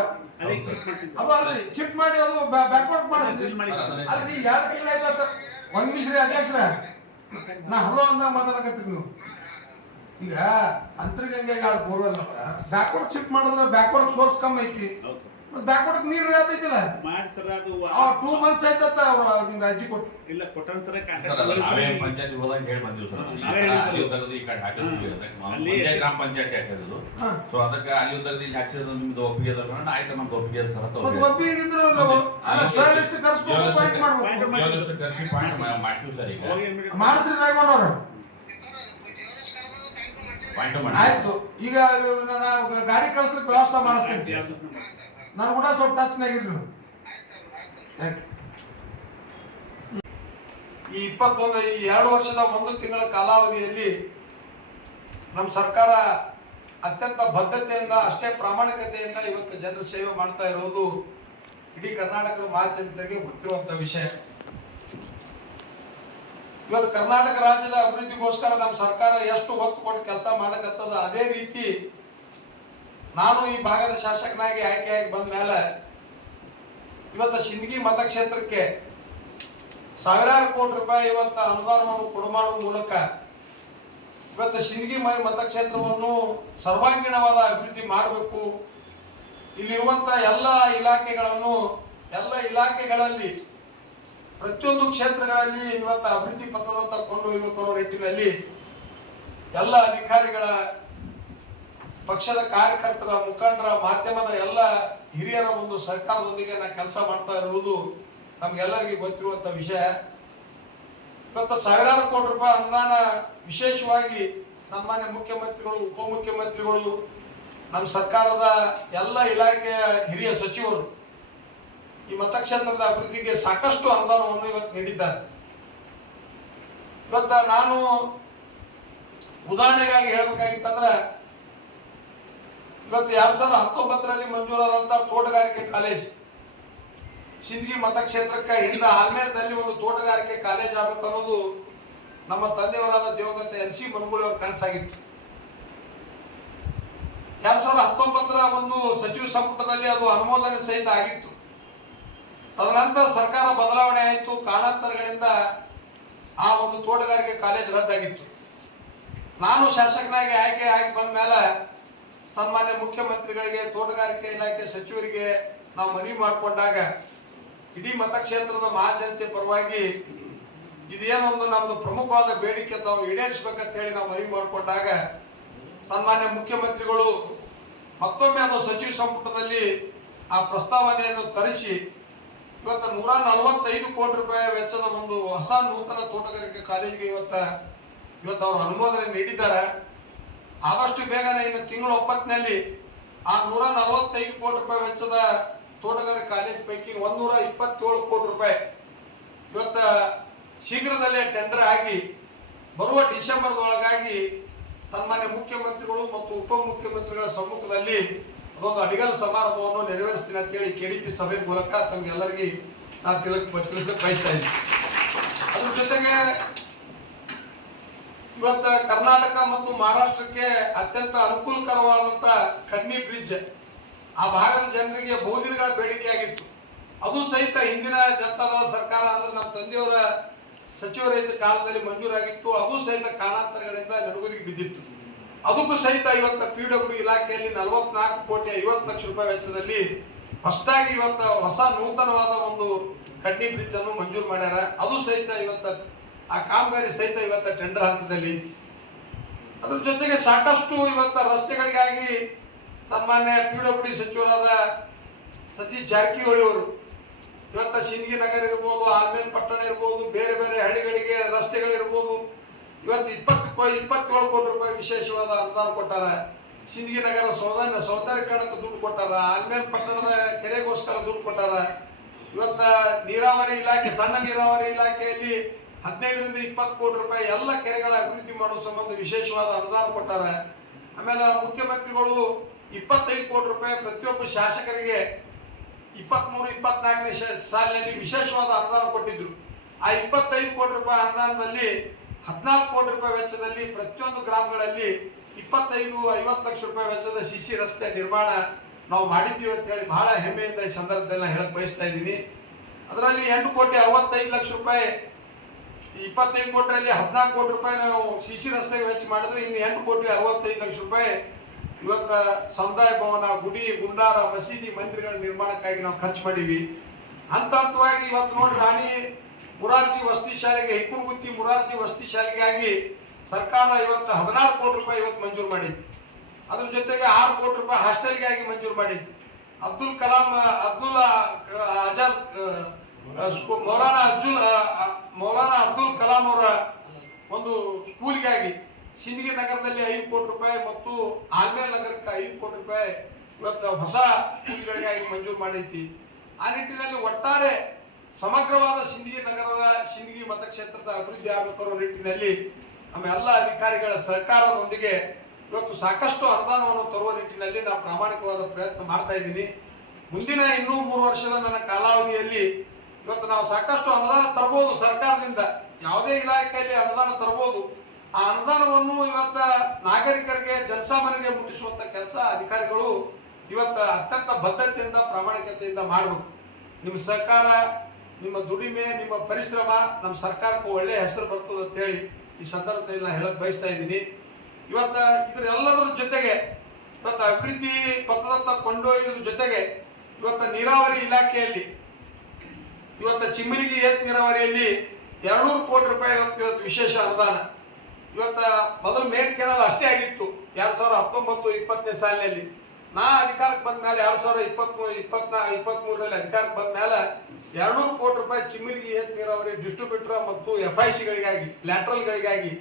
ಅದು ಅಲ್ರಿ ಶಿಫ್ಟ್ ಮಾಡಿ ಅದು ಬ್ಯಾಕ್ವರ್ಡ್ ಮಾಡಿಸ್ರಿ. ಅಲ್ರಿ 2 ತಿಂಗಳು ಆಯ್ತ. ಒಂದ್ ನಿಮಿಷ ರೀ ಅಧ್ಯಕ್ಷರ, ನಾ ಹಲೋ ಅಂದಾಗ ಮಾತಾಡಕತ್ರಿ ನೀವು. ಈಗ ಅಂತರ್ಗಂಗೆ 2 ಬೋರ್ವೆಲ್ ಅವ, ಬ್ಯಾಕ್ವರ್ಡ್ ಶಿಫ್ಟ್ ಮಾಡಿದ್ರೆ ಬ್ಯಾಕ್ವರ್ಡ್ ಸೋರ್ಸ್ ಕಮ್ಮಿ ಐತಿ, ಮತ್ತೆ ಬ್ಯಾಕ್ವರ್ಡ್ ನೀರು ಆತೈತಿಲ್ಲ. ಮಾಡಿ ಸರ್ ಅದು 2 ಮಂತ್ಸ್ ಆಯ್ತತ್ತ ಅವ್ರು ನಿಮ್ಗೆ ಅರ್ಜಿ ಕೊಟ್ಟು. ಇಲ್ಲ ಕೊಟ್ಟನ್ ಸರ್ ಸರ್ ಅದು ನಾವೇ ಪಂಚಾಯತ್ ಹೋದಾಗ ಹೇಳಿ ಬಂದಿವಿ ಸರ್. ಅಲ್ಲಿ ತೆಗೆದು ಈ ಕಡೆ ಹಾಕಿದ್ವಿ, ಪಂಚಾಯತ್ ಗ್ರಾಮ ಪಂಚಾಯತ್ ಹಾಕಿದ್ದು. ಸೊ ಅದಕ್ಕೆ ಅಲ್ಲಿ ತೆಗೆದು ಇಲ್ಲಿ ಹಾಕ್ಸಿದ್ರು, ನಿಮ್ದು ಒಪ್ಪಿಗೆ ಅದ ಆಯ್ತು, ನಮ್ದು ಒಪ್ಪಿಗೆ ಸರ್ ಅಂತ ಮತ್ತೆ ಒಪ್ಪಿಗೆ ಇದ್ರು ಜರ್ನಲಿಸ್ಟ್ ಕರ್ಸ್ಕೊಂಡು ಪಾಯಿಂಟ್ ಮಾಡ್ಬೇಕು. ಜರ್ನಲಿಸ್ಟ್ ಕರ್ಸಿ ಪಾಯಿಂಟ್ ಮಾಡ್ಸಿವಿ ಸರ್. ಈಗ ಮಾಡಿಸ್ರಿ ರಾಯಗೊಂಡವ್ರು. ಪಾಯಿಂಟ್ ಮಾಡಿ ಆಯ್ತು, ಈಗ ನಾವು ಗಾಡಿ ಕಳಿಸ್ಲಿಕ್ಕೆ ವ್ಯವಸ್ಥೆ ಮಾಡಿಸ್ತೀನಿ. ನಾನು ಕೂಡ ಸ್ವಲ್ಪ ಟಚ್ನಾಗಿರ್ರಿ ನೀವು. ಈ 2 ವರ್ಷದ 1 ತಿಂಗಳ ಕಾಲಾವಧಿಯಲ್ಲಿ ನಮ್ಮ ಸರ್ಕಾರ ಅತ್ಯಂತ ಬದ್ಧತೆಯಿಂದ, ಅಷ್ಟೇ ಪ್ರಾಮಾಣಿಕತೆಯಿಂದ ಇವತ್ತು ಜನರ ಸೇವೆ ಮಾಡ್ತಾ ಇರೋದು ಇಡೀ ಕರ್ನಾಟಕದ ಮಹಾಜನತೆಗೆ ಗೊತ್ತಿರುವಂತ ವಿಷಯ. ಇವತ್ತು ಕರ್ನಾಟಕ ರಾಜ್ಯದ ಅಭಿವೃದ್ಧಿಗೋಸ್ಕರ ನಮ್ಮ ಸರ್ಕಾರ ಎಷ್ಟು ಒತ್ತು ಕೊಟ್ಟು ಕೆಲಸ ಮಾಡಕತ್ತದ, ಅದೇ ರೀತಿ ನಾನು ಈ ಭಾಗದ ಶಾಸಕನಾಗಿ ಆಯ್ಕೆಯಾಗಿ ಬಂದ ಮೇಲೆ ಇವತ್ತು ಸಿಂದಗಿ ಮತಕ್ಷೇತ್ರಕ್ಕೆ ಸಾವಿರಾರು ಕೋಟಿ ರೂಪಾಯಿ ಇವತ್ತು ಅನುದಾನವನ್ನು ಕೊಡು ಮಾಡುವ ಮೂಲಕ ಇವತ್ತು ಸಿಂದಗಿ ಮತಕ್ಷೇತ್ರವನ್ನು ಸರ್ವಾಂಗೀಣವಾದ ಅಭಿವೃದ್ಧಿ ಮಾಡಬೇಕು. ಇಲ್ಲಿರುವಂತ ಎಲ್ಲ ಇಲಾಖೆಗಳಲ್ಲಿ ಪ್ರತಿಯೊಂದು ಕ್ಷೇತ್ರಗಳಲ್ಲಿ ಇವತ್ತು ಅಭಿವೃದ್ಧಿ ಪಥದತ್ತ ಕೊಂಡೊಯ್ಯಬೇಕು ಅನ್ನೋ ನಿಟ್ಟಿನಲ್ಲಿ ಎಲ್ಲ ಅಧಿಕಾರಿಗಳ, ಪಕ್ಷದ ಕಾರ್ಯಕರ್ತರ, ಮುಖಂಡರ, ಮಾಧ್ಯಮದ ಎಲ್ಲ ಹಿರಿಯರ ಒಂದು ಸರ್ಕಾರದೊಂದಿಗೆ ನಾ ಕೆಲಸ ಮಾಡ್ತಾ ಇರುವುದು ನಮ್ಗೆಲ್ಲರಿಗೂ ಗೊತ್ತಿರುವಂತ ವಿಷಯ. ಇವತ್ತು ಸಾವಿರಾರು ಕೋಟಿ ರೂಪಾಯಿ ಅನುದಾನ ವಿಶೇಷವಾಗಿ ಸನ್ಮಾನ್ಯ ಮುಖ್ಯಮಂತ್ರಿಗಳು, ಉಪಮುಖ್ಯಮಂತ್ರಿಗಳು, ನಮ್ಮ ಸರ್ಕಾರದ ಎಲ್ಲ ಇಲಾಖೆಯ ಹಿರಿಯ ಸಚಿವರು ಈ ಮತಕ್ಷೇತ್ರದ ಅಭಿವೃದ್ಧಿಗೆ ಸಾಕಷ್ಟು ಅನುದಾನವನ್ನು ಇವತ್ತು ನೀಡಿದ್ದಾರೆ. ಇವತ್ತು ನಾನು ಉದಾಹರಣೆಗಾಗಿ ಹೇಳ್ಬೇಕಾಗಿತ್ತಂದ್ರೆ, ಇವತ್ತು 2019ರಲ್ಲಿ ಮಂಜೂರಾದಂತ ತೋಟಗಾರಿಕೆ ಕಾಲೇಜ್ ಸಿಂದಗಿ ಮತಕ್ಷೇತ್ರಕ್ಕೆ ಹಿಂದ ಆಲ್ಮೇಲದಲ್ಲಿ ಒಂದು ತೋಟಗಾರಿಕೆ ಕಾಲೇಜ್ ಆಗಬೇಕು ಅನ್ನೋದು ನಮ್ಮ ತಂದೆಯವರಾದ ದಿವಂಗತ NC ಮನಗೂಳಿ ಅವರ ಕನಸಾಗಿತ್ತು. 2019ರ ಒಂದು ಸಚಿವ ಸಂಪುಟದಲ್ಲಿ ಅದು ಅನುಮೋದನೆ ಸಹಿತ ಆಗಿತ್ತು. ತದನಂತರ ಸರ್ಕಾರ ಬದಲಾವಣೆ ಆಯಿತು, ಕಾರಣಾಂತರಗಳಿಂದ ಆ ಒಂದು ತೋಟಗಾರಿಕೆ ಕಾಲೇಜ್ ರದ್ದಾಗಿತ್ತು. ನಾನು ಶಾಸಕನಾಗಿ ಆಯ್ಕೆ ಆಗಿ ಬಂದ ಮೇಲೆ ಸನ್ಮಾನ್ಯ ಮುಖ್ಯಮಂತ್ರಿಗಳಿಗೆ, ತೋಟಗಾರಿಕೆ ಇಲಾಖೆ ಸಚಿವರಿಗೆ ನಾವು ಮನವಿ ಮಾಡಿಕೊಂಡಾಗ ಇಡೀ ಮತಕ್ಷೇತ್ರದ ಮಹಾಜನತೆ ಪರವಾಗಿ ಇದೇನೊಂದು ನಮ್ದು ಪ್ರಮುಖವಾದ ಬೇಡಿಕೆ ತಾವು ಈಡೇರಿಸಬೇಕಂತ ಹೇಳಿ ನಾವು ಮನವಿ ಮಾಡಿಕೊಂಡಾಗ ಸನ್ಮಾನ್ಯ ಮುಖ್ಯಮಂತ್ರಿಗಳು ಮತ್ತೊಮ್ಮೆ ಅದು ಸಚಿವ ಸಂಪುಟದಲ್ಲಿ ಆ ಪ್ರಸ್ತಾವನೆಯನ್ನು ತರಿಸಿ ಇವತ್ತು 145 ಕೋಟಿ ರೂಪಾಯಿ ವೆಚ್ಚದ ಒಂದು ಹೊಸ ನೂತನ ತೋಟಗಾರಿಕೆ ಕಾಲೇಜಿಗೆ ಇವತ್ತು ಅವರು ಅನುಮೋದನೆ ನೀಡಿದ್ದಾರೆ. ಆದಷ್ಟು ಬೇಗನೆ ಇನ್ನು ತಿಂಗಳ 9ನಲ್ಲಿ ಆ 145 ಕೋಟಿ ರೂಪಾಯಿ ವೆಚ್ಚದ ತೋಟಗಾರಿಕೆ ಕಾಲೇಜ್ ಪೈಕಿ 127 ಕೋಟಿ ರೂಪಾಯಿ ಇವತ್ತು ಶೀಘ್ರದಲ್ಲೇ ಟೆಂಡರ್ ಆಗಿ ಬರುವ ಡಿಸೆಂಬರ್ ಒಳಗಾಗಿ ಸನ್ಮಾನ್ಯ ಮುಖ್ಯಮಂತ್ರಿಗಳು ಮತ್ತು ಉಪಮುಖ್ಯಮಂತ್ರಿಗಳ ಸಮ್ಮುಖದಲ್ಲಿ ಅದೊಂದು ಅಡಿಗಲ್ ಸಮಾರಂಭವನ್ನು ನೆರವೇರಿಸ್ತೀನಿ ಅಂತೇಳಿ KDP ಸಭೆ ಮೂಲಕ ತಮಗೆಲ್ಲರಿಗೆ ನಾನು ತಿಳಿಸಕ್ಕೆ ಬಯಸ್ತಾ ಇದ್ದೀನಿ. ಅದ್ರ ಜೊತೆಗೆ ಇವತ್ತು ಕರ್ನಾಟಕ ಮತ್ತು ಮಹಾರಾಷ್ಟ್ರಕ್ಕೆ ಅತ್ಯಂತ ಅನುಕೂಲಕರವಾದಂತ ಕಡ್ನಿ ಬ್ರಿಡ್ಜ್ ಆ ಭಾಗದ ಜನರಿಗೆ ಬಹುದಿನಗಳ ಬೇಡಿಕೆಯಾಗಿತ್ತು. ಅದು ಸಹಿತ ಹಿಂದಿನ ಜನತಾದಳ ಸರ್ಕಾರ ಅಂದ್ರೆ ನಮ್ಮ ತಂದೆಯವರ ಸಚಿವರ ಕಾಲದಲ್ಲಿ ಮಂಜೂರಾಗಿತ್ತು. ಅದು ಸಹಿತ ಕಾರಣಾಂತರಗಳಿಂದ ನಡುಗುದಿಗೆ ಬಿದ್ದಿತ್ತು. ಅದಕ್ಕೂ ಸಹಿತ ಇವತ್ತು PW ಇಲಾಖೆಯಲ್ಲಿ 44 ಕೋಟಿ 50 ಲಕ್ಷ ರೂಪಾಯಿ ವೆಚ್ಚದಲ್ಲಿ ಹೊಸದಾಗಿ ಇವತ್ತು ಹೊಸ ನೂತನವಾದ ಒಂದು ಕಡ್ನಿ ಬ್ರಿಡ್ಜ್ ಅನ್ನು ಮಂಜೂರು ಮಾಡ್ಯಾರ. ಅದು ಸಹಿತ ಇವತ್ತು ಆ ಕಾಮಗಾರಿ ಸಹಿತ ಇವತ್ತು ಟೆಂಡರ್ ಹಂತದಲ್ಲಿ. ಅದ್ರ ಜೊತೆಗೆ ಸಾಕಷ್ಟು ಇವತ್ತು ರಸ್ತೆಗಳಿಗಾಗಿ ಸನ್ಮಾನ್ಯ PWD ಸಚಿವರಾದ ಸತೀಶ್ ಜಾರಕಿಹೊಳಿ ಅವರು ಇವತ್ತು ಸಿಂದಗಿ ನಗರ ಇರ್ಬೋದು, ಆಲ್ಮೇಲ್ ಪಟ್ಟಣ ಇರ್ಬೋದು, ಬೇರೆ ಬೇರೆ ಹಳ್ಳಿಗಳಿಗೆ ರಸ್ತೆಗಳಿರ್ಬೋದು, ಇವತ್ತು 27 ಕೋಟಿ ರೂಪಾಯಿ ವಿಶೇಷವಾದ ಅನುದಾನ ಕೊಟ್ಟಾರ. ಸಿಂದಗಿ ನಗರ ಸೌಂದರ್ಯೀಕರಣಕ್ಕೆ ದುಡ್ಡು ಕೊಟ್ಟಾರ. ಆಲ್ಮೇಲ್ ಪಟ್ಟಣದ ಕೆರೆಗೋಸ್ಕರ ದುಡ್ಡು ಕೊಟ್ಟಾರ. ಇವತ್ತ ನೀರಾವರಿ ಇಲಾಖೆ, ಸಣ್ಣ ನೀರಾವರಿ ಇಲಾಖೆಯಲ್ಲಿ 15ರಿಂದ 20 ಕೋಟಿ ರೂಪಾಯಿ ಎಲ್ಲ ಕೆರೆಗಳ ಅಭಿವೃದ್ಧಿ ಮಾಡುವ ಸಂಬಂಧ ವಿಶೇಷವಾದ ಅನುದಾನ ಕೊಟ್ಟಾರ. ಆಮೇಲೆ ಮುಖ್ಯಮಂತ್ರಿಗಳು 25 ಕೋಟಿ ರೂಪಾಯಿ ಪ್ರತಿಯೊಬ್ಬ ಶಾಸಕರಿಗೆ 23-24ನೇ ಸಾಲಿನಲ್ಲಿ ವಿಶೇಷವಾದ ಅನುದಾನ ಕೊಟ್ಟಿದ್ರು. ಆ 25 ಕೋಟಿ ರೂಪಾಯಿ ಅನುದಾನದಲ್ಲಿ 14 ಕೋಟಿ ರೂಪಾಯಿ ವೆಚ್ಚದಲ್ಲಿ ಪ್ರತಿಯೊಂದು ಗ್ರಾಮಗಳಲ್ಲಿ 25-50 ಲಕ್ಷ ರೂಪಾಯಿ ವೆಚ್ಚದ ಸಿಸಿ ರಸ್ತೆ ನಿರ್ಮಾಣ ನಾವು ಮಾಡಿದ್ದೀವಿ ಅಂತ ಹೇಳಿ ಬಹಳ ಹೆಮ್ಮೆಯಿಂದ ಈ ಸಂದರ್ಭದಲ್ಲಿ ನಾನು ಹೇಳಕ್ ಬಯಸ್ತಾ ಇದ್ದೀನಿ. ಅದರಲ್ಲಿ 8,65,00,000 ರೂಪಾಯಿ, 25 ಕೋಟಿಯಲ್ಲಿ 14 ಕೋಟಿ ರೂಪಾಯಿ ನಾವು ಸಿಸಿ ರಸ್ತೆಗೆ ವೆಚ್ಚ ಮಾಡಿದ್ರೆ ಇನ್ನು 8,65,00,000 ರೂಪಾಯಿ ಇವತ್ತ ಸಮುದಾಯ ಭವನ, ಗುಡಿ, ಗುಂಡಾರ, ಮಸೀದಿ, ಮಂದಿರಗಳ ನಿರ್ಮಾಣಕ್ಕಾಗಿ ನಾವು ಖರ್ಚು ಮಾಡೀವಿ. ಹಂತ ಹಂತವಾಗಿ ಇವತ್ತು ನೋಡಿ ರಾಣಿ ಮುರಾರ್ಜಿ ವಸತಿ ಶಾಲೆಗೆ, ಹಿಪ್ಪುಗುತ್ತಿ ಮುರಾರ್ಜಿ ವಸತಿ ಶಾಲೆಗಾಗಿ ಸರ್ಕಾರ ಇವತ್ತು 16 ಕೋಟಿ ರೂಪಾಯಿ ಇವತ್ತು ಮಂಜೂರು ಮಾಡಿತ್ತು. ಅದ್ರ ಜೊತೆಗೆ 6 ಕೋಟಿ ರೂಪಾಯಿ ಹಾಸ್ಟೆಲ್ಗಾಗಿ ಮಂಜೂರು ಮಾಡಿತ್ತು. ಮೌಲಾನಾ ಅಬ್ದುಲ್ ಕಲಾಂ ಅವರ ಒಂದು ಸ್ಕೂಲ್ಗಾಗಿ ಸಿಂದಗಿ ನಗರದಲ್ಲಿ 5 ಕೋಟಿ ರೂಪಾಯಿ ಮತ್ತು ಆಲ್ಮೇಲ್ ನಗರಕ್ಕೆ 5 ಕೋಟಿ ರೂಪಾಯಿ ಇವತ್ತು ಹೊಸ ಸ್ಕೂಲ್ಗಳಿಗಾಗಿ ಮಂಜೂರು ಮಾಡೈತಿ. ಆ ನಿಟ್ಟಿನಲ್ಲಿ ಒಟ್ಟಾರೆ ಸಮಗ್ರವಾದ ಸಿಂದಗಿ ನಗರದ, ಸಿಂದಗಿ ಮತಕ್ಷೇತ್ರದ ಅಭಿವೃದ್ಧಿ ಆಗಬೇಕು ನಿಟ್ಟಿನಲ್ಲಿ ನಮ್ಮ ಎಲ್ಲ ಅಧಿಕಾರಿಗಳ ಸಹಕಾರದೊಂದಿಗೆ ಇವತ್ತು ಸಾಕಷ್ಟು ಅನುದಾನವನ್ನು ತರುವ ನಿಟ್ಟಿನಲ್ಲಿ ನಾವು ಪ್ರಾಮಾಣಿಕವಾದ ಪ್ರಯತ್ನ ಮಾಡ್ತಾ ಇದ್ದೀನಿ. ಮುಂದಿನ ಇನ್ನೂ 3 ವರ್ಷದ ನನ್ನ ಕಾಲಾವಧಿಯಲ್ಲಿ ಇವತ್ತು ನಾವು ಸಾಕಷ್ಟು ಅನುದಾನ ತರಬಹುದು. ಸರ್ಕಾರದಿಂದ ಯಾವುದೇ ಇಲಾಖೆಯಲ್ಲಿ ಅನುದಾನ ತರಬಹುದು. ಆ ಅನುದಾನವನ್ನು ಇವತ್ತ ನಾಗರಿಕರಿಗೆ, ಜನಸಾಮಾನ್ಯರಿಗೆ ಮುಟ್ಟಿಸುವಂತ ಕೆಲಸ ಅಧಿಕಾರಿಗಳು ಇವತ್ತು ಅತ್ಯಂತ ಬದ್ಧತೆಯಿಂದ, ಪ್ರಾಮಾಣಿಕತೆಯಿಂದ ಮಾಡಬೇಕು. ನಿಮ್ಮ ಸಹಕಾರ, ನಿಮ್ಮ ದುಡಿಮೆ, ನಿಮ್ಮ ಪರಿಶ್ರಮ ನಮ್ಮ ಸರ್ಕಾರಕ್ಕೆ ಒಳ್ಳೆಯ ಹೆಸರು ಬರ್ತದೆ ಅಂತ ಹೇಳಿ ಈ ಸಂದರ್ಭದಲ್ಲಿ ನಾನು ಹೇಳಕ್ ಬಯಸ್ತಾ ಇದ್ದೀನಿ. ಇವತ್ತ ಇದರೆಲ್ಲದರ ಜೊತೆಗೆ ಇವತ್ತು ಅಭಿವೃದ್ಧಿ ಪಥದತ್ತ ಕೊಂಡೊಯ್ಯೋದ್ರ ಜೊತೆಗೆ ಇವತ್ತು ನೀರಾವರಿ ಇಲಾಖೆಯಲ್ಲಿ ಇವತ್ತು ಚಿಮ್ಮಲಿಗಿ ಏತ್ ನೀರಾವರಿಯಲ್ಲಿ 200 ಕೋಟಿ ರೂಪಾಯಿ ಇವತ್ತು ವಿಶೇಷ ಅನುದಾನ. ಇವತ್ತು ಮೊದಲು ಮೇನ್ ಕೆನಾಲ್ ಅಷ್ಟೇ ಆಗಿತ್ತು 2019-20 ಸಾಲಿನಲ್ಲಿ. ನಾ ಅಧಿಕಾರಕ್ಕೆ ಬಂದ ಮೇಲೆ 2023ರಲ್ಲಿ ಅಧಿಕಾರಕ್ಕೆ ಬಂದ ಮೇಲೆ 200 ಕೋಟಿ ರೂಪಾಯಿ ಚಿಮ್ಮಲಿಗಿ ಏತ್ ನೀರಾವರಿ ಡಿಸ್ಟ್ರಿಬ್ಯೂಟರ್ ಮತ್ತು FICಗಳಿಗಾಗಿ, ಲ್ಯಾಟ್ರಲ್ಗಳಿಗಾಗಿ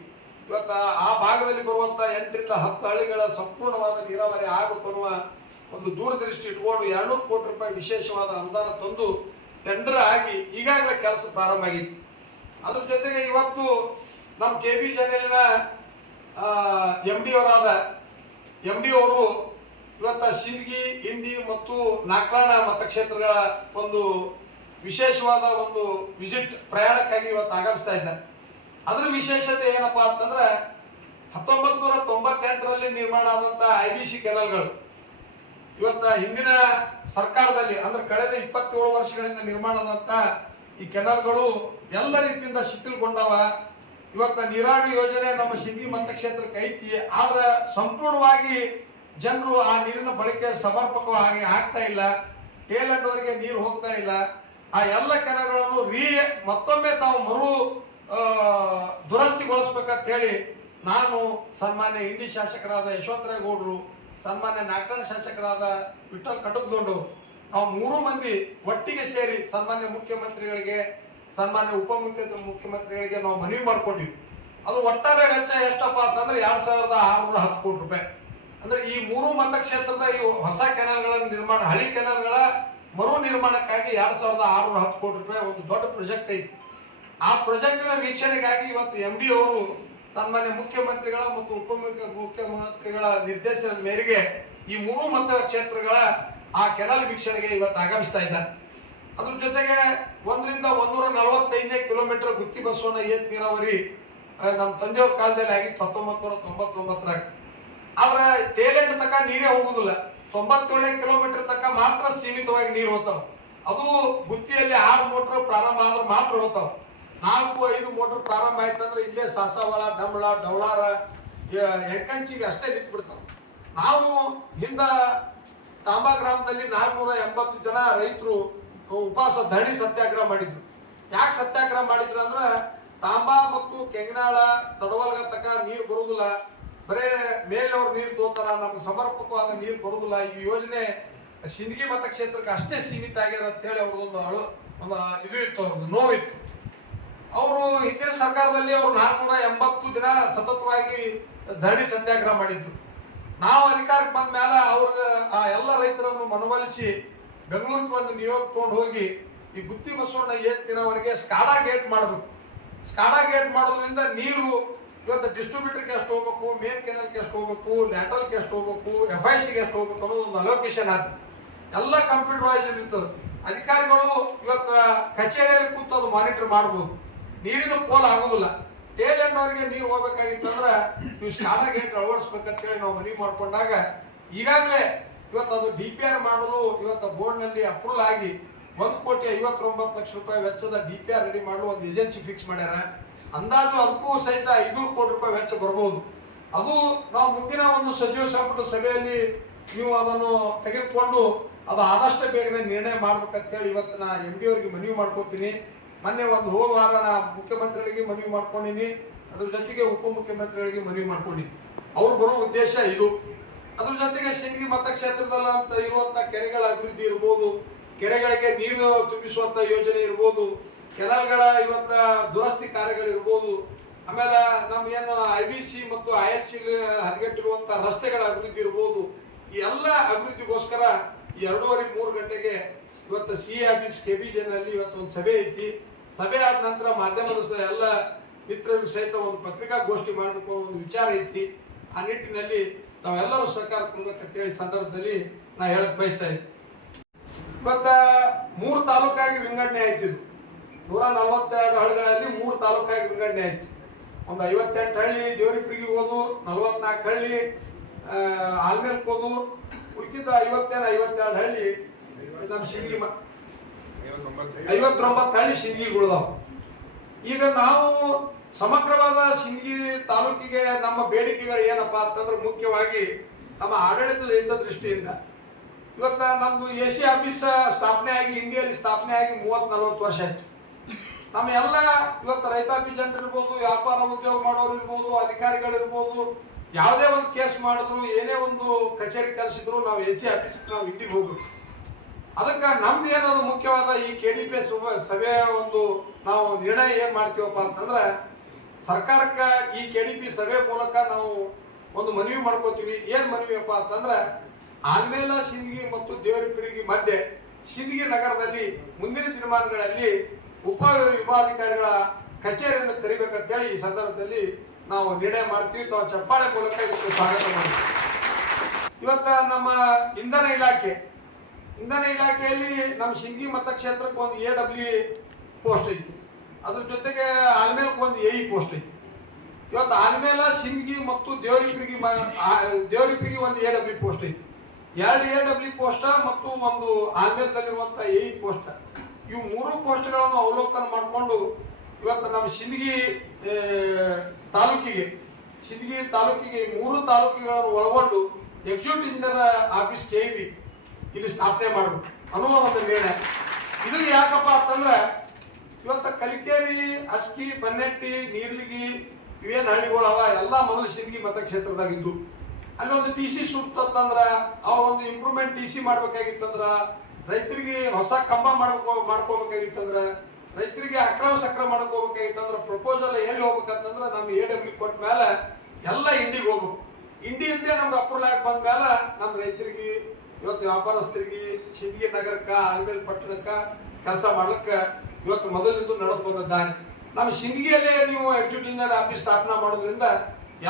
ಇವತ್ತು ಆ ಭಾಗದಲ್ಲಿ ಬರುವಂತ 8ರಿಂದ 10 ಹಳ್ಳಿಗಳ ಸಂಪೂರ್ಣವಾದ ನೀರಾವರಿ ಆಗಬೇಕು ಅನ್ನುವ ಒಂದು ದೂರದೃಷ್ಟಿ ಇಟ್ಕೊಂಡು 200 ಕೋಟಿ ರೂಪಾಯಿ ವಿಶೇಷವಾದ ಅನುದಾನ ತಂದು ಟೆಂಡರ್ ಆಗಿ ಈಗಾಗಲೇ ಕೆಲಸ ಪ್ರಾರಂಭ ಆಗಿತ್ತು. ಅದ್ರ ಜೊತೆಗೆ ಇವತ್ತು ನಮ್ಮ KB ಚಾನೆಲ್ನ MD ಅವರಾದ MD ಅವರು ಇವತ್ತ ಸಿಂದಗಿ, ಇಂಡಿ ಮತ್ತು ನಾಕ್ಲಾಣ ಮತಕ್ಷೇತ್ರಗಳ ಒಂದು ವಿಶೇಷವಾದ ಒಂದು ವಿಸಿಟ್ ಪ್ರಯಾಣಕ್ಕಾಗಿ ಇವತ್ತು ಆಗಮಿಸ್ತಾ ಇದ್ದಾರೆ. ಅದ್ರ ವಿಶೇಷತೆ ಏನಪ್ಪಾ ಅಂತಂದ್ರೆ 1998ರಲ್ಲಿ ನಿರ್ಮಾಣ ಆದಂತ IBC ಕೆನಾಲ್ಗಳು ಇವತ್ತ ಹಿಂದಿನ ಸರ್ಕಾರದಲ್ಲಿ ಅಂದ್ರೆ ಕಳೆದ 27 ವರ್ಷಗಳಿಂದ ನಿರ್ಮಾಣ ಆದಂತ ಈ ಕೆನಾಲ್ಗಳು ಎಲ್ಲ ರೀತಿಯಿಂದ ಶಿಥಿಲಗೊಂಡವ. ಇವತ್ತ ನೀರಾವರಿ ಯೋಜನೆ ನಮ್ಮ ಸಿಂದಗಿ ಮತಕ್ಷೇತ್ರಕ್ಕೆ ಐತಿ, ಆದ್ರೆ ಸಂಪೂರ್ಣವಾಗಿ ಜನರು ಆ ನೀರಿನ ಬಳಕೆ ಸಮರ್ಪಕವಾಗಿ ಆಗ್ತಾ ಇಲ್ಲ. ಟೇಲೆಂಡ್ ವರೆಗೆ ನೀರು ಹೋಗ್ತಾ ಇಲ್ಲ. ಆ ಎಲ್ಲ ಕೆರೆಗಳನ್ನು ಮತ್ತೊಮ್ಮೆ ತಾವು ಮರು ದುರಸ್ತಿಗೊಳಿಸ್ಬೇಕಂತ ಹೇಳಿ ನಾನು ಸನ್ಮಾನ್ಯ ಇಂಡಿ ಶಾಸಕರಾದ ಯಶವಂತರೇಗೌಡರು, ಸನ್ಮಾನ್ಯ ನಾಗಠಾಣ ಶಾಸಕರಾದ ವಿಠಲ್ ಕಟಕ್ದೊಂಡು, ನಾವು 3 ಮಂದಿ ಒಟ್ಟಿಗೆ ಸೇರಿ ಸನ್ಮಾನ್ಯ ಮುಖ್ಯಮಂತ್ರಿಗಳಿಗೆ, ಸನ್ಮಾನ್ಯ ಮುಖ್ಯಮಂತ್ರಿಗಳಿಗೆ ನಾವು ಮನವಿ ಮಾಡ್ಕೊಂಡಿವಿ. ಅದು ಒಟ್ಟಾರೆ ವೆಚ್ಚ ಎಷ್ಟಪ್ಪ ಅಂತಂದ್ರೆ 2,610 ಕೋಟಿ ರೂಪಾಯಿ. ಅಂದ್ರೆ ಈ 3 ಮತಕ್ಷೇತ್ರದ ಈ ಹೊಸ ಕೆನಾಲ್ಗಳ ನಿರ್ಮಾಣ, ಹಳಿ ಕೆನಾಲ್ಗಳ ಮರು ನಿರ್ಮಾಣಕ್ಕಾಗಿ 2,610 ಕೋಟಿ ರೂಪಾಯಿ ಒಂದು ದೊಡ್ಡ ಪ್ರಾಜೆಕ್ಟ್ ಐತಿ. ಆ ಪ್ರಾಜೆಕ್ಟಿನ ವೀಕ್ಷಣೆಗಾಗಿ ಇವತ್ತು MD ಅವರು ಸನ್ಮಾನ್ಯ ಮುಖ್ಯಮಂತ್ರಿಗಳ ಮತ್ತು ಮುಖ್ಯಮಂತ್ರಿಗಳ ನಿರ್ದೇಶನದ ಮೇರೆಗೆ ಈ 3 ಮತಕ್ಷೇತ್ರಗಳ ಆ ಕೆನಾಲ್ ವೀಕ್ಷಣೆಗೆ ಇವತ್ತು ಆಗಮಿಸ್ತಾ ಇದ್ದಾರೆ. ಅದ್ರ ಜೊತೆಗೆ 1ರಿಂದ 145 ಕಿಲೋಮೀಟರ್ ಗುತ್ತಿ ಬಸವಣ್ಣ ಏತ್ ನೀರಾವರಿ ನಮ್ಮ ತಂದೆಯವ್ರ ಕಾಲದಲ್ಲಿ ಆಗಿತ್ತು 1999ರಾಗ. ಆದ್ರೆ ಟೇಲೆಂಟ್ ತಕ್ಕ ನೀರೇ ಹೋಗುದಿಲ್ಲ. 97 ಕಿಲೋಮೀಟರ್ ತಕ್ಕ ಮಾತ್ರ ಸೀಮಿತವಾಗಿ ನೀರು ಹೋಗ್ತಾವ. ಅದು ಗುತ್ತಿಯಲ್ಲಿ 6 ಮೋಟರ್ ಪ್ರಾರಂಭ ಆದ್ರೆ ಮಾತ್ರ ಹೋಗ್ತಾವ. 4-5 ಮೋಟರ್ ಪ್ರಾರಂಭ ಆಯ್ತಂದ್ರೆ ಇಲ್ಲೇ ಸಾಸವಾಳ, ಡಂಬಳ, ಡೌಳಾರ, ಹೆಂಕಂಚಿಗೆ ಅಷ್ಟೇ ನಿಂತು ಬಿಡ್ತಾವ. ನಾವು ಹಿಂದ ತಾಂಬಾ ಗ್ರಾಮದಲ್ಲಿ 480 ಜನ ರೈತರು ಉಪವಾಸ ಧರಣಿ ಸತ್ಯಾಗ್ರಹ ಮಾಡಿದ್ರು. ಯಾಕೆ ಸತ್ಯಾಗ್ರಹ ಮಾಡಿದ್ರು ಅಂದ್ರೆ ತಾಂಬಾ ಮತ್ತು ಕೆಂಗನಾಳ, ತಡವಲ್ಗ ತಕ್ಕ ನೀರು ಬರುದಿಲ್ಲ, ಬರೇ ಮೇಲವ್ರು ನೀರು ತೋತಾರ, ನಮ್ಗೆ ಸಮರ್ಪಕವಾದ ನೀರು ಬರುದಿಲ್ಲ. ಈ ಯೋಜನೆ ಸಿಂದಗಿ ಮತಕ್ಷೇತ್ರಕ್ಕೆ ಅಷ್ಟೇ ಸೀಮಿತ ಆಗ್ಯದ ಅಂತ ಹೇಳಿ ಅವ್ರದೊಂದು ಒಂದು ಇದು ಇತ್ತು, ಅವ್ರದ್ದು ನೋವಿತ್ತು. ಅವರು ಹಿಂದಿನ ಸರ್ಕಾರದಲ್ಲಿ ಅವರು 480 ದಿನ ಸತತವಾಗಿ ಧರಣಿ ಸತ್ಯಾಗ್ರಹ ಮಾಡಿದ್ರು. ನಾವು ಅಧಿಕಾರಕ್ಕೆ ಬಂದ ಮೇಲೆ ಅವ್ರಿಗೆ ಆ ಎಲ್ಲ ರೈತರನ್ನು ಮನವೊಲಿಸಿ ಬೆಂಗಳೂರಿಗೆ ಒಂದು ನಿಯೋಗ ತಗೊಂಡು ಹೋಗಿ ಈ ಗುತ್ತಿ ಬಸವಣ್ಣ ಏತ್ ನೀರಾವರಿಗೆ ಸ್ಕಾಡಾ ಗೇಟ್ ಮಾಡಬೇಕು. ಸ್ಕಾಡಾ ಗೇಟ್ ಮಾಡೋದ್ರಿಂದ ನೀರು ಇವತ್ತು ಡಿಸ್ಟ್ರಿಬ್ಯೂಟರ್ಗೆ ಎಷ್ಟು ಹೋಗ್ಬೇಕು, ಮೇನ್ ಕೆನಲ್ಗೆ ಎಷ್ಟು ಹೋಗ್ಬೇಕು, ಲ್ಯಾಟ್ರಲ್ಗೆ ಎಷ್ಟು ಹೋಗ್ಬೇಕು, FICಗೆ ಎಷ್ಟು ಹೋಗ್ಬೇಕು ಅನ್ನೋದು ಒಂದು ಅಲೋಕೇಶನ್ ಆಯ್ತು. ಎಲ್ಲ ಕಂಪ್ಯೂಟರೈಸ್ ಇರ್ತದೆ. ಅಧಿಕಾರಿಗಳು ಇವತ್ತು ಕಚೇರಿಯಲ್ಲಿ ಕೂತು ಅದು ಮಾನಿಟರ್ ಮಾಡ್ಬೋದು. ನೀರಿನ ಪೋಲ್ ಆಗೋದಿಲ್ಲ. ಟೇಲ್ ಎಂಡ್ ಅವರಿಗೆ ನೀರು ಹೋಗ್ಬೇಕಾಗಿತ್ತಂದ್ರೆ ನೀವು ಸ್ಟಾರ್ಟ ಗೇಟ್ ಅಳವಡಿಸ್ಬೇಕಂತೇಳಿ ನಾವು ಮನವಿ ಮಾಡ್ಕೊಂಡಾಗ ಈಗಾಗಲೇ ಇವತ್ತು ಅದು DPR ಮಾಡಲು ಇವತ್ತು ಬೋರ್ಡ್ನಲ್ಲಿ ಅಪ್ರೂವಲ್ ಆಗಿ 1,59,00,000 ರೂಪಾಯಿ ವೆಚ್ಚದ DPR ರೆಡಿ ಮಾಡಲು ಒಂದು ಏಜೆನ್ಸಿ ಫಿಕ್ಸ್ ಮಾಡ್ಯಾರ. ಅಂದಾಜು ಅದಕ್ಕೂ ಸಹಿತ 500 ಕೋಟಿ ರೂಪಾಯಿ ವೆಚ್ಚ ಬರ್ಬೋದು. ಅದು ನಾವು ಮುಂದಿನ ಒಂದು ಸಚಿವ ಸಂಪುಟ ಸಭೆಯಲ್ಲಿ ನೀವು ಅದನ್ನು ತೆಗೆದುಕೊಂಡು ಅದು ಆದಷ್ಟು ಬೇಗನೆ ನಿರ್ಣಯ ಮಾಡ್ಬೇಕಂತೇಳಿ ಇವತ್ತು ನಾ MD ಅವರಿಗೆ ಮನವಿ ಮಾಡ್ಕೊತೀನಿ. ಮೊನ್ನೆ ಒಂದು ಹೋದ ವಾರ ನಾ ಮುಖ್ಯಮಂತ್ರಿಗಳಿಗೆ ಮನವಿ ಮಾಡ್ಕೊಂಡಿನಿ, ಅದ್ರ ಜೊತೆಗೆ ಉಪಮುಖ್ಯಮಂತ್ರಿಗಳಿಗೆ ಮನವಿ ಮಾಡ್ಕೊಂಡಿನಿ. ಅವ್ರು ಬರೋ ಉದ್ದೇಶ ಇದು. ಅದ್ರ ಜೊತೆಗೆ ಸಿಂದಗಿ ಮತಕ್ಷೇತ್ರದಲ್ಲಿ ಅಂತ ಇರುವಂತ ಕೆರೆಗಳ ಅಭಿವೃದ್ಧಿ ಇರ್ಬೋದು, ಕೆರೆಗಳಿಗೆ ನೀರು ತುಂಬಿಸುವಂತ ಯೋಜನೆ ಇರ್ಬೋದು, ಕೆನಾಲ್ಗಳ ಇವತ್ತ ದುರಸ್ತಿ ಕಾರ್ಯಗಳಿರ್ಬೋದು, ಆಮೇಲೆ ನಮ್ಮ ಏನು IBC ಮತ್ತು ILC ಹದಗೆಟ್ಟಿರುವಂತ ರಸ್ತೆಗಳ ಅಭಿವೃದ್ಧಿ ಇರ್ಬೋದು. ಈ ಎಲ್ಲ ಅಭಿವೃದ್ಧಿಗೋಸ್ಕರ ಈ 2:30-3 ಗಂಟೆಗೆ ಇವತ್ತು CA ಆಫೀಸ್ KBJನಲ್ಲಿ ಇವತ್ತು ಒಂದು ಸಭೆ ಐತಿ. ಸಭೆ ಆದ ನಂತರ ಮಾಧ್ಯಮದ ಎಲ್ಲ ಮಿತ್ರರು ಸಹಿತ ಒಂದು ಪತ್ರಿಕಾಗೋಷ್ಠಿ ಮಾಡಬೇಕು ಒಂದು ವಿಚಾರ ಐತಿ. ಆ ನಿಟ್ಟಿನಲ್ಲಿ ತಾವೆಲ್ಲರೂ ಸಹಕಾರ ಕೊಡ್ಬೇಕಂತೇಳಿ ಸಂದರ್ಭದಲ್ಲಿ ನಾ ಹೇಳಕ್ ಬಯಸ್ತಾ ಇದ್ದೀನಿ. ಇವತ್ತ 3 ತಾಲೂಕಾಗಿ ವಿಂಗಡಣೆ ಆಯ್ತಿದ್ದು. 142 ಹಳ್ಳಿಗಳಲ್ಲಿ 3 ತಾಲೂಕಾಗಿ ವಿಂಗಡಣೆ ಆಯ್ತು. ಒಂದು 58 ಹಳ್ಳಿ ದೇವರಿಪ್ರಿಗೆ ಹೋದು, 44 ಹಳ್ಳಿ ಆಲ್ಮೇಲ್ಕ್ ಹೋದು, ಉಳಿಕಿದ 52 ಹಳ್ಳಿ ನಮ್ಮ ಸಿಂದಗಿ 59 ಹಳ್ಳಿ ಸಿಂದಗಿಗಳದಾವ. ಈಗ ನಾವು ಸಮಗ್ರವಾದ ಸಿಂದಗಿ ತಾಲೂಕಿಗೆ ನಮ್ಮ ಬೇಡಿಕೆಗಳು ಏನಪ್ಪಾ ಅಂತಂದ್ರೆ ಮುಖ್ಯವಾಗಿ ನಮ್ಮ ಆಡಳಿತದ ಹಿತದೃಷ್ಟಿಯಿಂದ ಇವತ್ತ ನಮ್ದು AC ಆಫೀಸ್ ಸ್ಥಾಪನೆ ಆಗಿ ಇಂಡಿಯಲ್ಲಿ ಸ್ಥಾಪನೆ ಆಗಿ 30-40 ವರ್ಷ ಆಯ್ತು. ನಮ್ಮ ಎಲ್ಲ ಇವತ್ತು ರೈತಾಪಿ ಜನರು ಇರ್ಬೋದು, ವ್ಯಾಪಾರ ಉದ್ಯೋಗ ಮಾಡೋರು ಇರ್ಬೋದು, ಅಧಿಕಾರಿಗಳು ಇರ್ಬೋದು, ಯಾವುದೇ ಒಂದು ಕೇಸ್ ಮಾಡಿದ್ರು, ಏನೇ ಒಂದು ಕಚೇರಿ ಕಲಿಸಿದ್ರು ನಾವು AC ಆಫೀಸ್ಗೆ ನಾವು ಇಂಡಿಗೆ ಹೋಗ್ಬೇಕು. ಅದಕ್ಕೆ ನಮ್ದು ಏನದು ಮುಖ್ಯವಾದ ಈ KDP ಸಭೆಯ ಒಂದು ನಾವು ನಿರ್ಣಯ ಏನ್ ಮಾಡ್ತೀವಪ್ಪ ಅಂತಂದ್ರೆ ಸರ್ಕಾರಕ್ಕೆ ಈ KDP ಸಭೆ ಮೂಲಕ ನಾವು ಒಂದು ಮನವಿ ಮಾಡ್ಕೋತೀವಿ. ಏನ್ ಮನವಿಯಪ್ಪ ಅಂತಂದ್ರೆ ಆಲ್ಮೇಲ ಸಿಂದಗಿ ಮತ್ತು ದೇವರಿಪಿರಿಗೆ ಮಧ್ಯೆ ಸಿಂದಗಿ ನಗರದಲ್ಲಿ ಮುಂದಿನ ದಿನಮಾನಗಳಲ್ಲಿ ಉಪ ವಿಭಾಗಾಧಿಕಾರಿಗಳ ಕಚೇರಿಯನ್ನು ತೆರಿಬೇಕಂತೇಳಿ ಈ ಸಂದರ್ಭದಲ್ಲಿ ನಾವು ನಿರ್ಣಯ ಮಾಡ್ತೀವಿ. ತಾವು ಚಪ್ಪಾಳೆ ಮೂಲಕ ಇದಕ್ಕೆ ಸ್ವಾಗತ ಮಾಡ್ತೀವಿ. ಇವತ್ತ ನಮ್ಮ ಇಂಧನ ಇಲಾಖೆಯಲ್ಲಿ ನಮ್ಮ ಸಿಂದಗಿ ಮತಕ್ಷೇತ್ರಕ್ಕೆ ಒಂದು AW ಪೋಸ್ಟ್ ಐತಿ. ಅದ್ರ ಜೊತೆಗೆ ಆಲ್ಮೇಲಕ್ಕೆ ಒಂದು AE ಪೋಸ್ಟ್ ಐತಿ. ಇವತ್ತು ಆಲ್ಮೇಲ ಸಿಂದಗಿ ಮತ್ತು ದೇವರಿಪಿಗೆ ಒಂದು AW ಪೋಸ್ಟ್ ಐತಿ. 2 AW ಪೋಸ್ಟ್ ಮತ್ತು ಒಂದು ಆಲ್ಮೇಲದಲ್ಲಿರುವಂತ AE ಪೋಸ್ಟ್, ಇವು 3 ಪೋಸ್ಟ್ಗಳನ್ನು ಅವಲೋಕನ ಮಾಡಿಕೊಂಡು ಇವತ್ತು ನಮ್ಮ ಸಿಂದಗಿ ತಾಲೂಕಿಗೆ 3 ತಾಲೂಕುಗಳನ್ನು ಒಳಗೊಂಡು ಎಕ್ಸಿಕ್ಯೂಟಿವ್ ಇಂಜಿನಿಯರ್ ಆಫೀಸ್ KEB ಇಲ್ಲಿ ಸ್ಥಾಪನೆ ಮಾಡಬೇಕು ಅನ್ನೋ ಒಂದು ನಿರ್ಣಯ. ಇದು ಯಾಕಪ್ಪ ಅಂತಂದ್ರೆ ಇವತ್ತು ಕಲಿಕೇರಿ, ಅಸ್ಕಿ, ಬನ್ನೆಟ್ಟಿ, ನೀರ್ಲಿಗಿ ಇವೇನು ಹಳ್ಳಿಗಳು ಅವ ಎಲ್ಲ ಮೊದಲು ಸಿಂದಗಿ ಮತಕ್ಷೇತ್ರದಾಗಿದ್ದು. ಅಲ್ಲಿ ಒಂದು TC ಸುಡ್ತಂದ್ರ ಅವ ಒಂದು ಇಂಪ್ರೂವ್ಮೆಂಟ್ TC ಮಾಡ್ಬೇಕಾಗಿತ್ತಂದ್ರ, ರೈತರಿಗೆ ಹೊಸ ಕಂಬ ಮಾಡ್ಕೋಬೇಕಾಗಿತ್ತಂದ್ರ, ರೈತರಿಗೆ ಅಕ್ರಮ ಸಕ್ರಮ ಮಾಡ್ಕೋಬೇಕಾಗಿತ್ತಂದ್ರ ಪ್ರಪೋಸಲ್ ಎಲ್ಲಿ ಹೋಗ್ಬೇಕಂತಂದ್ರ ನಮ್ಮ AW ಕೊಟ್ಟ ಮೇಲೆ ಎಲ್ಲ ಇಂಡಿಗೆ ಹೋಗ್ಬೇಕು. ಇಂಡಿಯಿಂದ ನಮ್ಗೆ ಅಪ್ರೂವಲ್ ಆಗಿ ಬಂದ ಮೇಲೆ ನಮ್ಮ ರೈತರಿಗೆ ಇವತ್ತು ವ್ಯಾಪಾರಸ್ಥರಿಗೆ ಸಿಂದಗಿ ನಗರಕ್ಕ ಆಲ್ಮೇಲ್ ಪಟ್ಟಣಕ್ಕ ಕೆಲಸ ಮಾಡ್ಲಿಕ್ಕೆ ಇವತ್ತು ಮೊದಲಿಂದ ನಡೆದು ಬಂದಿದ್ದಾನೆ. ನಮ್ಮ ಸಿಂದಗಿಯಲ್ಲೇ ನೀವು ಎಕ್ಸಿಕ್ಯೂಟಿವ್ ಇಂಜಿನಿಯರ್ ಆಫೀಸ್ ಸ್ಥಾಪನಾ ಮಾಡೋದ್ರಿಂದ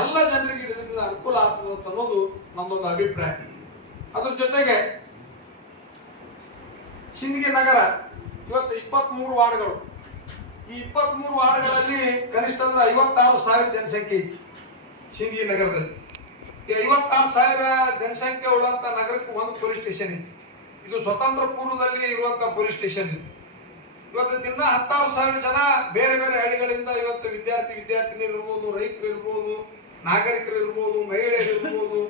ಎಲ್ಲ ಜನರಿಗೆ ಇದರಿಂದ ಅನುಕೂಲ ಆಗ್ತದೆ ಅಂತ ಅನ್ನೋದು ನಮ್ಮದೊಂದು ಅಭಿಪ್ರಾಯ. ಅದ್ರ ಜೊತೆಗೆ ಸಿಂದಗಿ ನಗರ ಇವತ್ತು 23 ವಾರ್ಡ್ಗಳು. ಈ 23 ವಾರ್ಡ್ಗಳಲ್ಲಿ ಕನಿಷ್ಠ ಅಂದ್ರೆ 56,000 ಜನಸಂಖ್ಯೆ ಐತಿ ಸಿಂದಗಿ ನಗರದಲ್ಲಿ. 56,000 ಜನಸಂಖ್ಯೆ ಉಳ್ಳಂತ ನಗರಕ್ಕೆ ಒಂದು ಪೊಲೀಸ್ ಸ್ಟೇಷನ್ ಐತಿ. ಇದು ಸ್ವತಂತ್ರ ಪೂರ್ವದಲ್ಲಿ ಇರುವಂತ ಪೊಲೀಸ್ ಸ್ಟೇಷನ್ ಇದು. ಇವತ್ತು ದಿನ 16,000 ಜನ ಬೇರೆ ಬೇರೆ ಹಳ್ಳಿಗಳಿಂದ ಇವತ್ತು ವಿದ್ಯಾರ್ಥಿನಿ ಇರ್ಬೋದು, ರೈತರು ಇರ್ಬೋದು, ನಾಗರಿಕರು ಇರ್ಬೋದು, ಮಹಿಳೆಯರು ಇರ್ಬೋದು,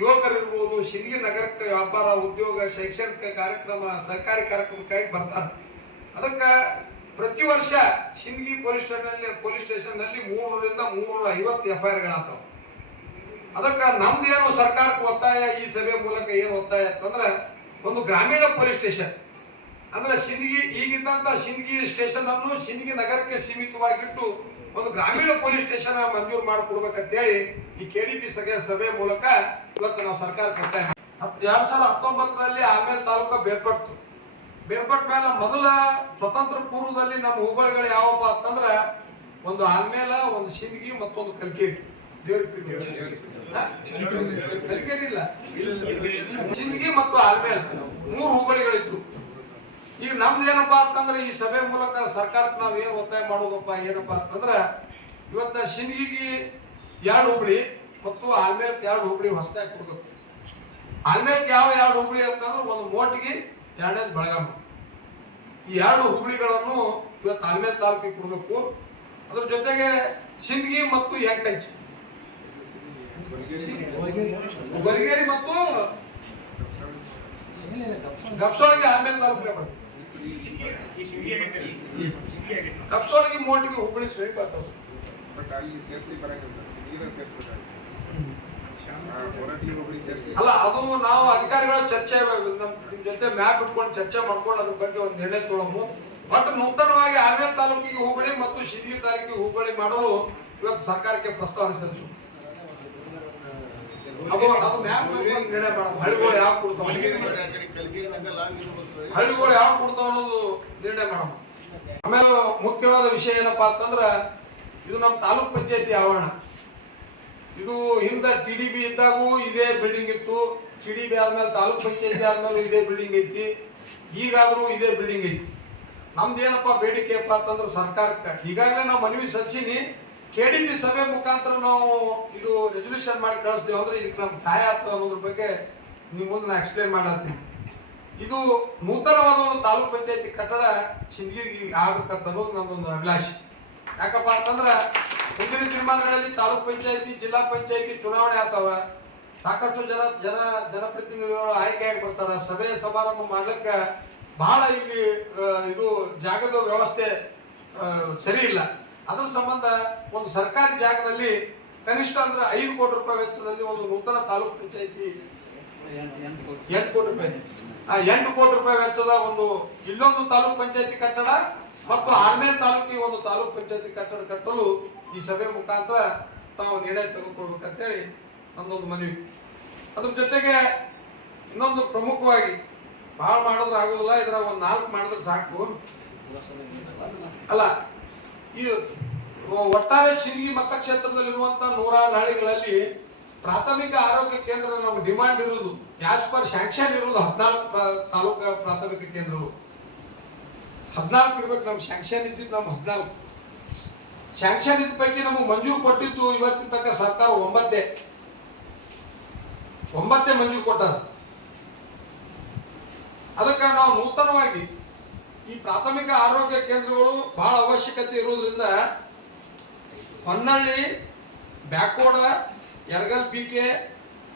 ಯುವಕರು ಇರ್ಬೋದು, ಸಿಂದಗಿ ನಗರಕ್ಕೆ ವ್ಯಾಪಾರ, ಉದ್ಯೋಗ, ಶೈಕ್ಷಣಿಕ ಕಾರ್ಯಕ್ರಮ, ಸರ್ಕಾರಿ ಕಾರ್ಯಕ್ರಮಕ್ಕಾಗಿ ಬರ್ತಾರೆ. ಅದಕ್ಕೆ ಪ್ರತಿ ವರ್ಷ ಸಿಂದಗಿ ಪೊಲೀಸ್ ಸ್ಟೇಷನ್ನಲ್ಲಿ 300ರಿಂದ 350 FIRಗಳಾಗ್ತಾವ. ಅದಕ್ಕೆ ನಮ್ದೇನು ಸರ್ಕಾರಕ್ಕೆ ಒತ್ತಾಯ, ಈ ಸಭೆ ಮೂಲಕ ಏನು ಒತ್ತಾಯ ಅಂತಂದ್ರೆ ಒಂದು ಗ್ರಾಮೀಣ ಪೊಲೀಸ್ ಸ್ಟೇಷನ್ ಅಂದ್ರೆ ಸಿಂದಗಿ ಈಗಿದ್ದಂತ ಸಿಂದಗಿ ಸ್ಟೇಷನ್ ಅನ್ನು ಸಿಂದಗಿ ನಗರಕ್ಕೆ ಸೀಮಿತವಾಗಿಟ್ಟು ಒಂದು ಗ್ರಾಮೀಣ ಪೊಲೀಸ್ ಸ್ಟೇಷನ್ ಮಂಜೂರು ಮಾಡಿಕೊಡ್ಬೇಕಂತೇಳಿ ಈ KDP ಸಭೆ ಮೂಲಕ ಇವತ್ತು ನಾವು ಸರ್ಕಾರಕ್ಕೆ ಒತ್ತಾಯ. 2019ರಲ್ಲಿ ಆಮೇಲೆ ತಾಲೂಕು ಬೇರ್ಪಟ್ಟ ಮೇಲೆ ಮೊದಲ ಸ್ವತಂತ್ರ ಪೂರ್ವದಲ್ಲಿ ನಮ್ಮ ಹೋಬಳಿಗಳು ಯಾವಪ್ಪ ಅಂತಂದ್ರೆ ಒಂದು ಆಲ್ಮೇಲ, ಒಂದು ಸಿಂದಗಿ, ಮತ್ತೊಂದು ಕಲ್ಕೇರಿ. ಕಲಿಕೇರಿ ಇಲ್ಲ, ಸಿಂದಗಿ ಮತ್ತು ಆಲ್ಮೇಲ್ 3 ಹೋಬಳಿಗಳಿತ್ತು. ಈಗ ನಮ್ದು ಏನಪ್ಪಾ ಅಂತಂದ್ರೆ ಈ ಸಭೆ ಮೂಲಕ ಸರ್ಕಾರಕ್ಕೆ ನಾವ್ ಏನ್ ಒತ್ತಾಯ ಮಾಡೋದಪ್ಪ ಏನಪ್ಪಾ ಅಂತಂದ್ರ ಇವತ್ತ ಸಿಂದಗಿಗೆ 2 ಹೋಬಳಿ ಮತ್ತು ಆಲ್ಮೇಲ್ 2 ಹೋಬಳಿ ಹೊಸದಾಗಿ ಕೊಡ್ಬೇಕು. ಆಲ್ಮೇಲ್ ಯಾವ 2 ಹೋಬಳಿ ಅಂತಂದ್ರೆ ಒಂದು ಮೋಟಿಗೆ, 2ನೇದು ಬೆಳಗಾವಿ. ಈ 2 ಹೋಬಳಿಗಳನ್ನು ಇವತ್ತು ಆಲ್ಮೇಲ್ ತಾಲೂಕಿಗೆ ಕೊಡ್ಬೇಕು. ಅದ್ರ ಜೊತೆಗೆ ಸಿಂದಗಿ ಮತ್ತು ಯಂಕಂಚಿ, ಗೊರಗೇರಿ ಮತ್ತು ಗಪ್ಸೋಳಿಗೆ ಆಲ್ಮೇಲ್ ತಾಲೂಕಿಗೆ ಬರ್ತದೆ. ಗಪ್ಸೋಳಿಗೆ ಮೋಟಿಗೆ ಹುಬ್ಬಳ್ಳಿ ಸ್ವೀಪ್ ಆಗ್ತದೆ. ಅಲ್ಲ, ಅದು ನಾವು ಅಧಿಕಾರಿಗಳ ಚರ್ಚೆ ನಿಮ್ ಜೊತೆ ಮ್ಯಾಪ್ ಇಟ್ಕೊಂಡು ಚರ್ಚೆ ಮಾಡ್ಕೊಂಡು ಅದ್ರ ಬಗ್ಗೆ ಒಂದು ನಿರ್ಣಯ ತಗೊಳ್ಳೋದು. ಬಟ್ ನೂತನವಾಗಿ ಆಲ್ಮೇಲ್ ತಾಲೂಕಿಗೆ ಹುಬ್ಬಳ್ಳಿ ಮತ್ತು ಸಿಂದಗಿ ತಾಲೂಕಿಗೆ ಹುಬ್ಬಳ್ಳಿ ಮಾಡಲು ಇವತ್ತು ಸರ್ಕಾರಕ್ಕೆ ಪ್ರಸ್ತಾವನೆ ಸಲ್ಲಿಸು. ಅದು ಮ್ಯಾಪ್ ನಿರ್ಣಯ ಮಾಡೋದು. ಹಳ್ಳಿಗಳು ಯಾವ ಕೊಡ್ತಾವ, ಹಳ್ಳಿಗಳು ಯಾವ ಕೊಡ್ತಾವ ಅನ್ನೋದು ನಿರ್ಣಯ ಮಾಡೋದು. ಆಮೇಲೆ ಮುಖ್ಯವಾದ ವಿಷಯ ಏನಪ್ಪಾ ಅಂತಂದ್ರ ಇದು ನಮ್ಮ ತಾಲೂಕ್ ಪಂಚಾಯತಿ ಆವರಣ. ಇದು ಹಿಂದೆ TDB ಇದ್ದಾಗೂ ಇದೇ ಬಿಲ್ಡಿಂಗ್ ಇತ್ತು. TDB ಆದ್ಮೇಲೆ ತಾಲೂಕ್ ಪಂಚಾಯತಿ ಆದ್ಮೇಲೆ ಇದೇ ಬಿಲ್ಡಿಂಗ್ ಐತಿ. ಈಗಾದ್ರೂ ಇದೇ ಬಿಲ್ಡಿಂಗ್ ಐತಿ. ನಮ್ದೇನಪ್ಪ ಬೇಡಿಕೆ ಅಪ್ಪ ಅಂತಂದ್ರೆ ಸರ್ಕಾರಕ್ಕೆ ಈಗಾಗಲೇ ನಾವು ಮನವಿ ಸಲ್ಲಿಸಿನಿ. KDP ಸಭೆ ಮುಖಾಂತರ ನಾವು ಇದು ರೆಸಲ್ಯೂಷನ್ ಮಾಡಿ ಕಳಿಸ್ತೀವಿ ಅಂದ್ರೆ ಇದಕ್ಕೆ ನಮ್ಗೆ ಸಹಾಯ ಆಗ್ತದೆ ಅನ್ನೋದ್ರ ಬಗ್ಗೆ ನಿಮ್ಮ ಮುಂದೆ ನಾನು ಎಕ್ಸ್ಪ್ಲೇನ್ ಮಾಡತ್ತೀನಿ. ಇದು ನೂತನವಾದ ಒಂದು ತಾಲೂಕ್ ಪಂಚಾಯತಿ ಕಟ್ಟಡ ಸಿಂದಗಿಗೆ ಆಗ್ಬೇಕಂತ ಅನ್ನೋದು ನನ್ನೊಂದು ಅಭಿಲಾಷೆ. ಯಾಕಪ್ಪ ಅಂತಂದ್ರೆ ಮುಂದಿನ ದಿನಮಾನಗಳಲ್ಲಿ ತಾಲೂಕ್ ಪಂಚಾಯತಿ, ಜಿಲ್ಲಾ ಪಂಚಾಯತಿ ಚುನಾವಣೆ ಆಗ್ತಾವ. ಸಾಕಷ್ಟು ಜನಪ್ರತಿನಿಧಿಗಳು ಆಯ್ಕೆಯಾಗಿ ಬರ್ತಾರ. ಸಭೆ ಸಮಾರಂಭ ಮಾಡ್ಲಿಕ್ಕೆ ಬಹಳ ಇಲ್ಲಿ ಇದು ಜಾಗದ ವ್ಯವಸ್ಥೆ ಸರಿ ಇಲ್ಲ. ಅದ್ರ ಸಂಬಂಧ ಒಂದು ಸರ್ಕಾರಿ ಜಾಗದಲ್ಲಿ ಕನಿಷ್ಠ ಅಂದ್ರೆ 5 ಕೋಟಿ ರೂಪಾಯಿ ವೆಚ್ಚದಲ್ಲಿ ಒಂದು ನೂತನ ತಾಲೂಕ್ ಪಂಚಾಯತಿ 8 ಕೋಟಿ ರೂಪಾಯಿ 8 ಕೋಟಿ ರೂಪಾಯಿ ವೆಚ್ಚದ ಒಂದು ಇಲ್ಲೊಂದು ತಾಲೂಕ್ ಪಂಚಾಯತಿ ಕಟ್ಟಡ ಮತ್ತು ಆಲ್ಮೇಲ್ ತಾಲೂಕಿಗೆ ಒಂದು ತಾಲೂಕ್ ಪಂಚಾಯತಿ ಕಟ್ಟಡ ಕಟ್ಟಲು ಈ ಸಭೆ ಮುಖಾಂತರ ತಾವು ನಿರ್ಣಯ ತೆಗೆದುಕೊಳ್ಬೇಕಂತೇಳಿ ನನ್ನೊಂದು ಮನವಿ. ಅದ್ರ ಜೊತೆಗೆ ಇನ್ನೊಂದು ಪ್ರಮುಖವಾಗಿ ಬಹಳ ಮಾಡಿದ್ರೆ ಆಗೋದಿಲ್ಲ, ಇದ್ರ ಒಂದು 4 ಮಾಡಿದ್ರೆ ಸಾಕು. ಅಲ್ಲ, ಈ ಒಟ್ಟಾರೆ ಸಿಂದಗಿ ಮತಕ್ಷೇತ್ರದಲ್ಲಿರುವಂತ 106 ಹಳ್ಳಿಗಳಲ್ಲಿ ಪ್ರಾಥಮಿಕ ಆರೋಗ್ಯ ಕೇಂದ್ರ ನಮ್ಮ ಡಿಮಾಂಡ್ ಇರುವುದು ಆಸ್ ಪರ್ ಸ್ಯಾಂಕ್ಷನ್ ಇರುವುದು 14 ತಾಲೂಕು ಪ್ರಾಥಮಿಕ ಕೇಂದ್ರಗಳು. 14 ಇರ್ಬೇಕು. ನಮ್ಮ ಸ್ಯಾಂಕ್ಷನ್ ಇದ್ದಿದ್ದು ನಮ್ಮ 14. ಸ್ಯಾಂಕ್ಷನ್ ಇದ್ದ ಪೈಕಿ ನಮಗೆ ಮಂಜೂರು ಕೊಟ್ಟಿದ್ದು ಇವತ್ತಿನ ತನಕ ಸರ್ಕಾರ 9 ಮಂಜೂರು ಕೊಟ್ಟಾರ. ಅದಕ್ಕೆ ನಾವು ನೂತನವಾಗಿ ಈ ಪ್ರಾಥಮಿಕ ಆರೋಗ್ಯ ಕೇಂದ್ರಗಳು ಬಹಳ ಅವಶ್ಯಕತೆ ಇರುವುದರಿಂದ ಹೊನ್ನಳ್ಳಿ, ಬ್ಯಾಕೋಡ, ಯರಗಲ್ ಬಿಕೆ,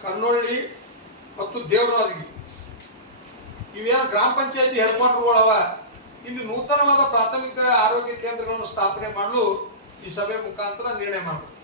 ಕನ್ನೊಳ್ಳಿ ಮತ್ತು ದೇವರಾದಗಿ ಇವೇನು ಗ್ರಾಮ ಪಂಚಾಯತಿ ಹೆಡ್ ಕ್ವಾರ್ಟರ್ಗಳವ, ಇಲ್ಲಿ ನೂತನವಾದ ಪ್ರಾಥಮಿಕ ಆರೋಗ್ಯ ಕೇಂದ್ರಗಳನ್ನು ಸ್ಥಾಪನೆ ಮಾಡಲು ಈ ಸಭೆ ಮುಖಾಂತರ ನಿರ್ಣಯ ಮಾಡಬೇಕು.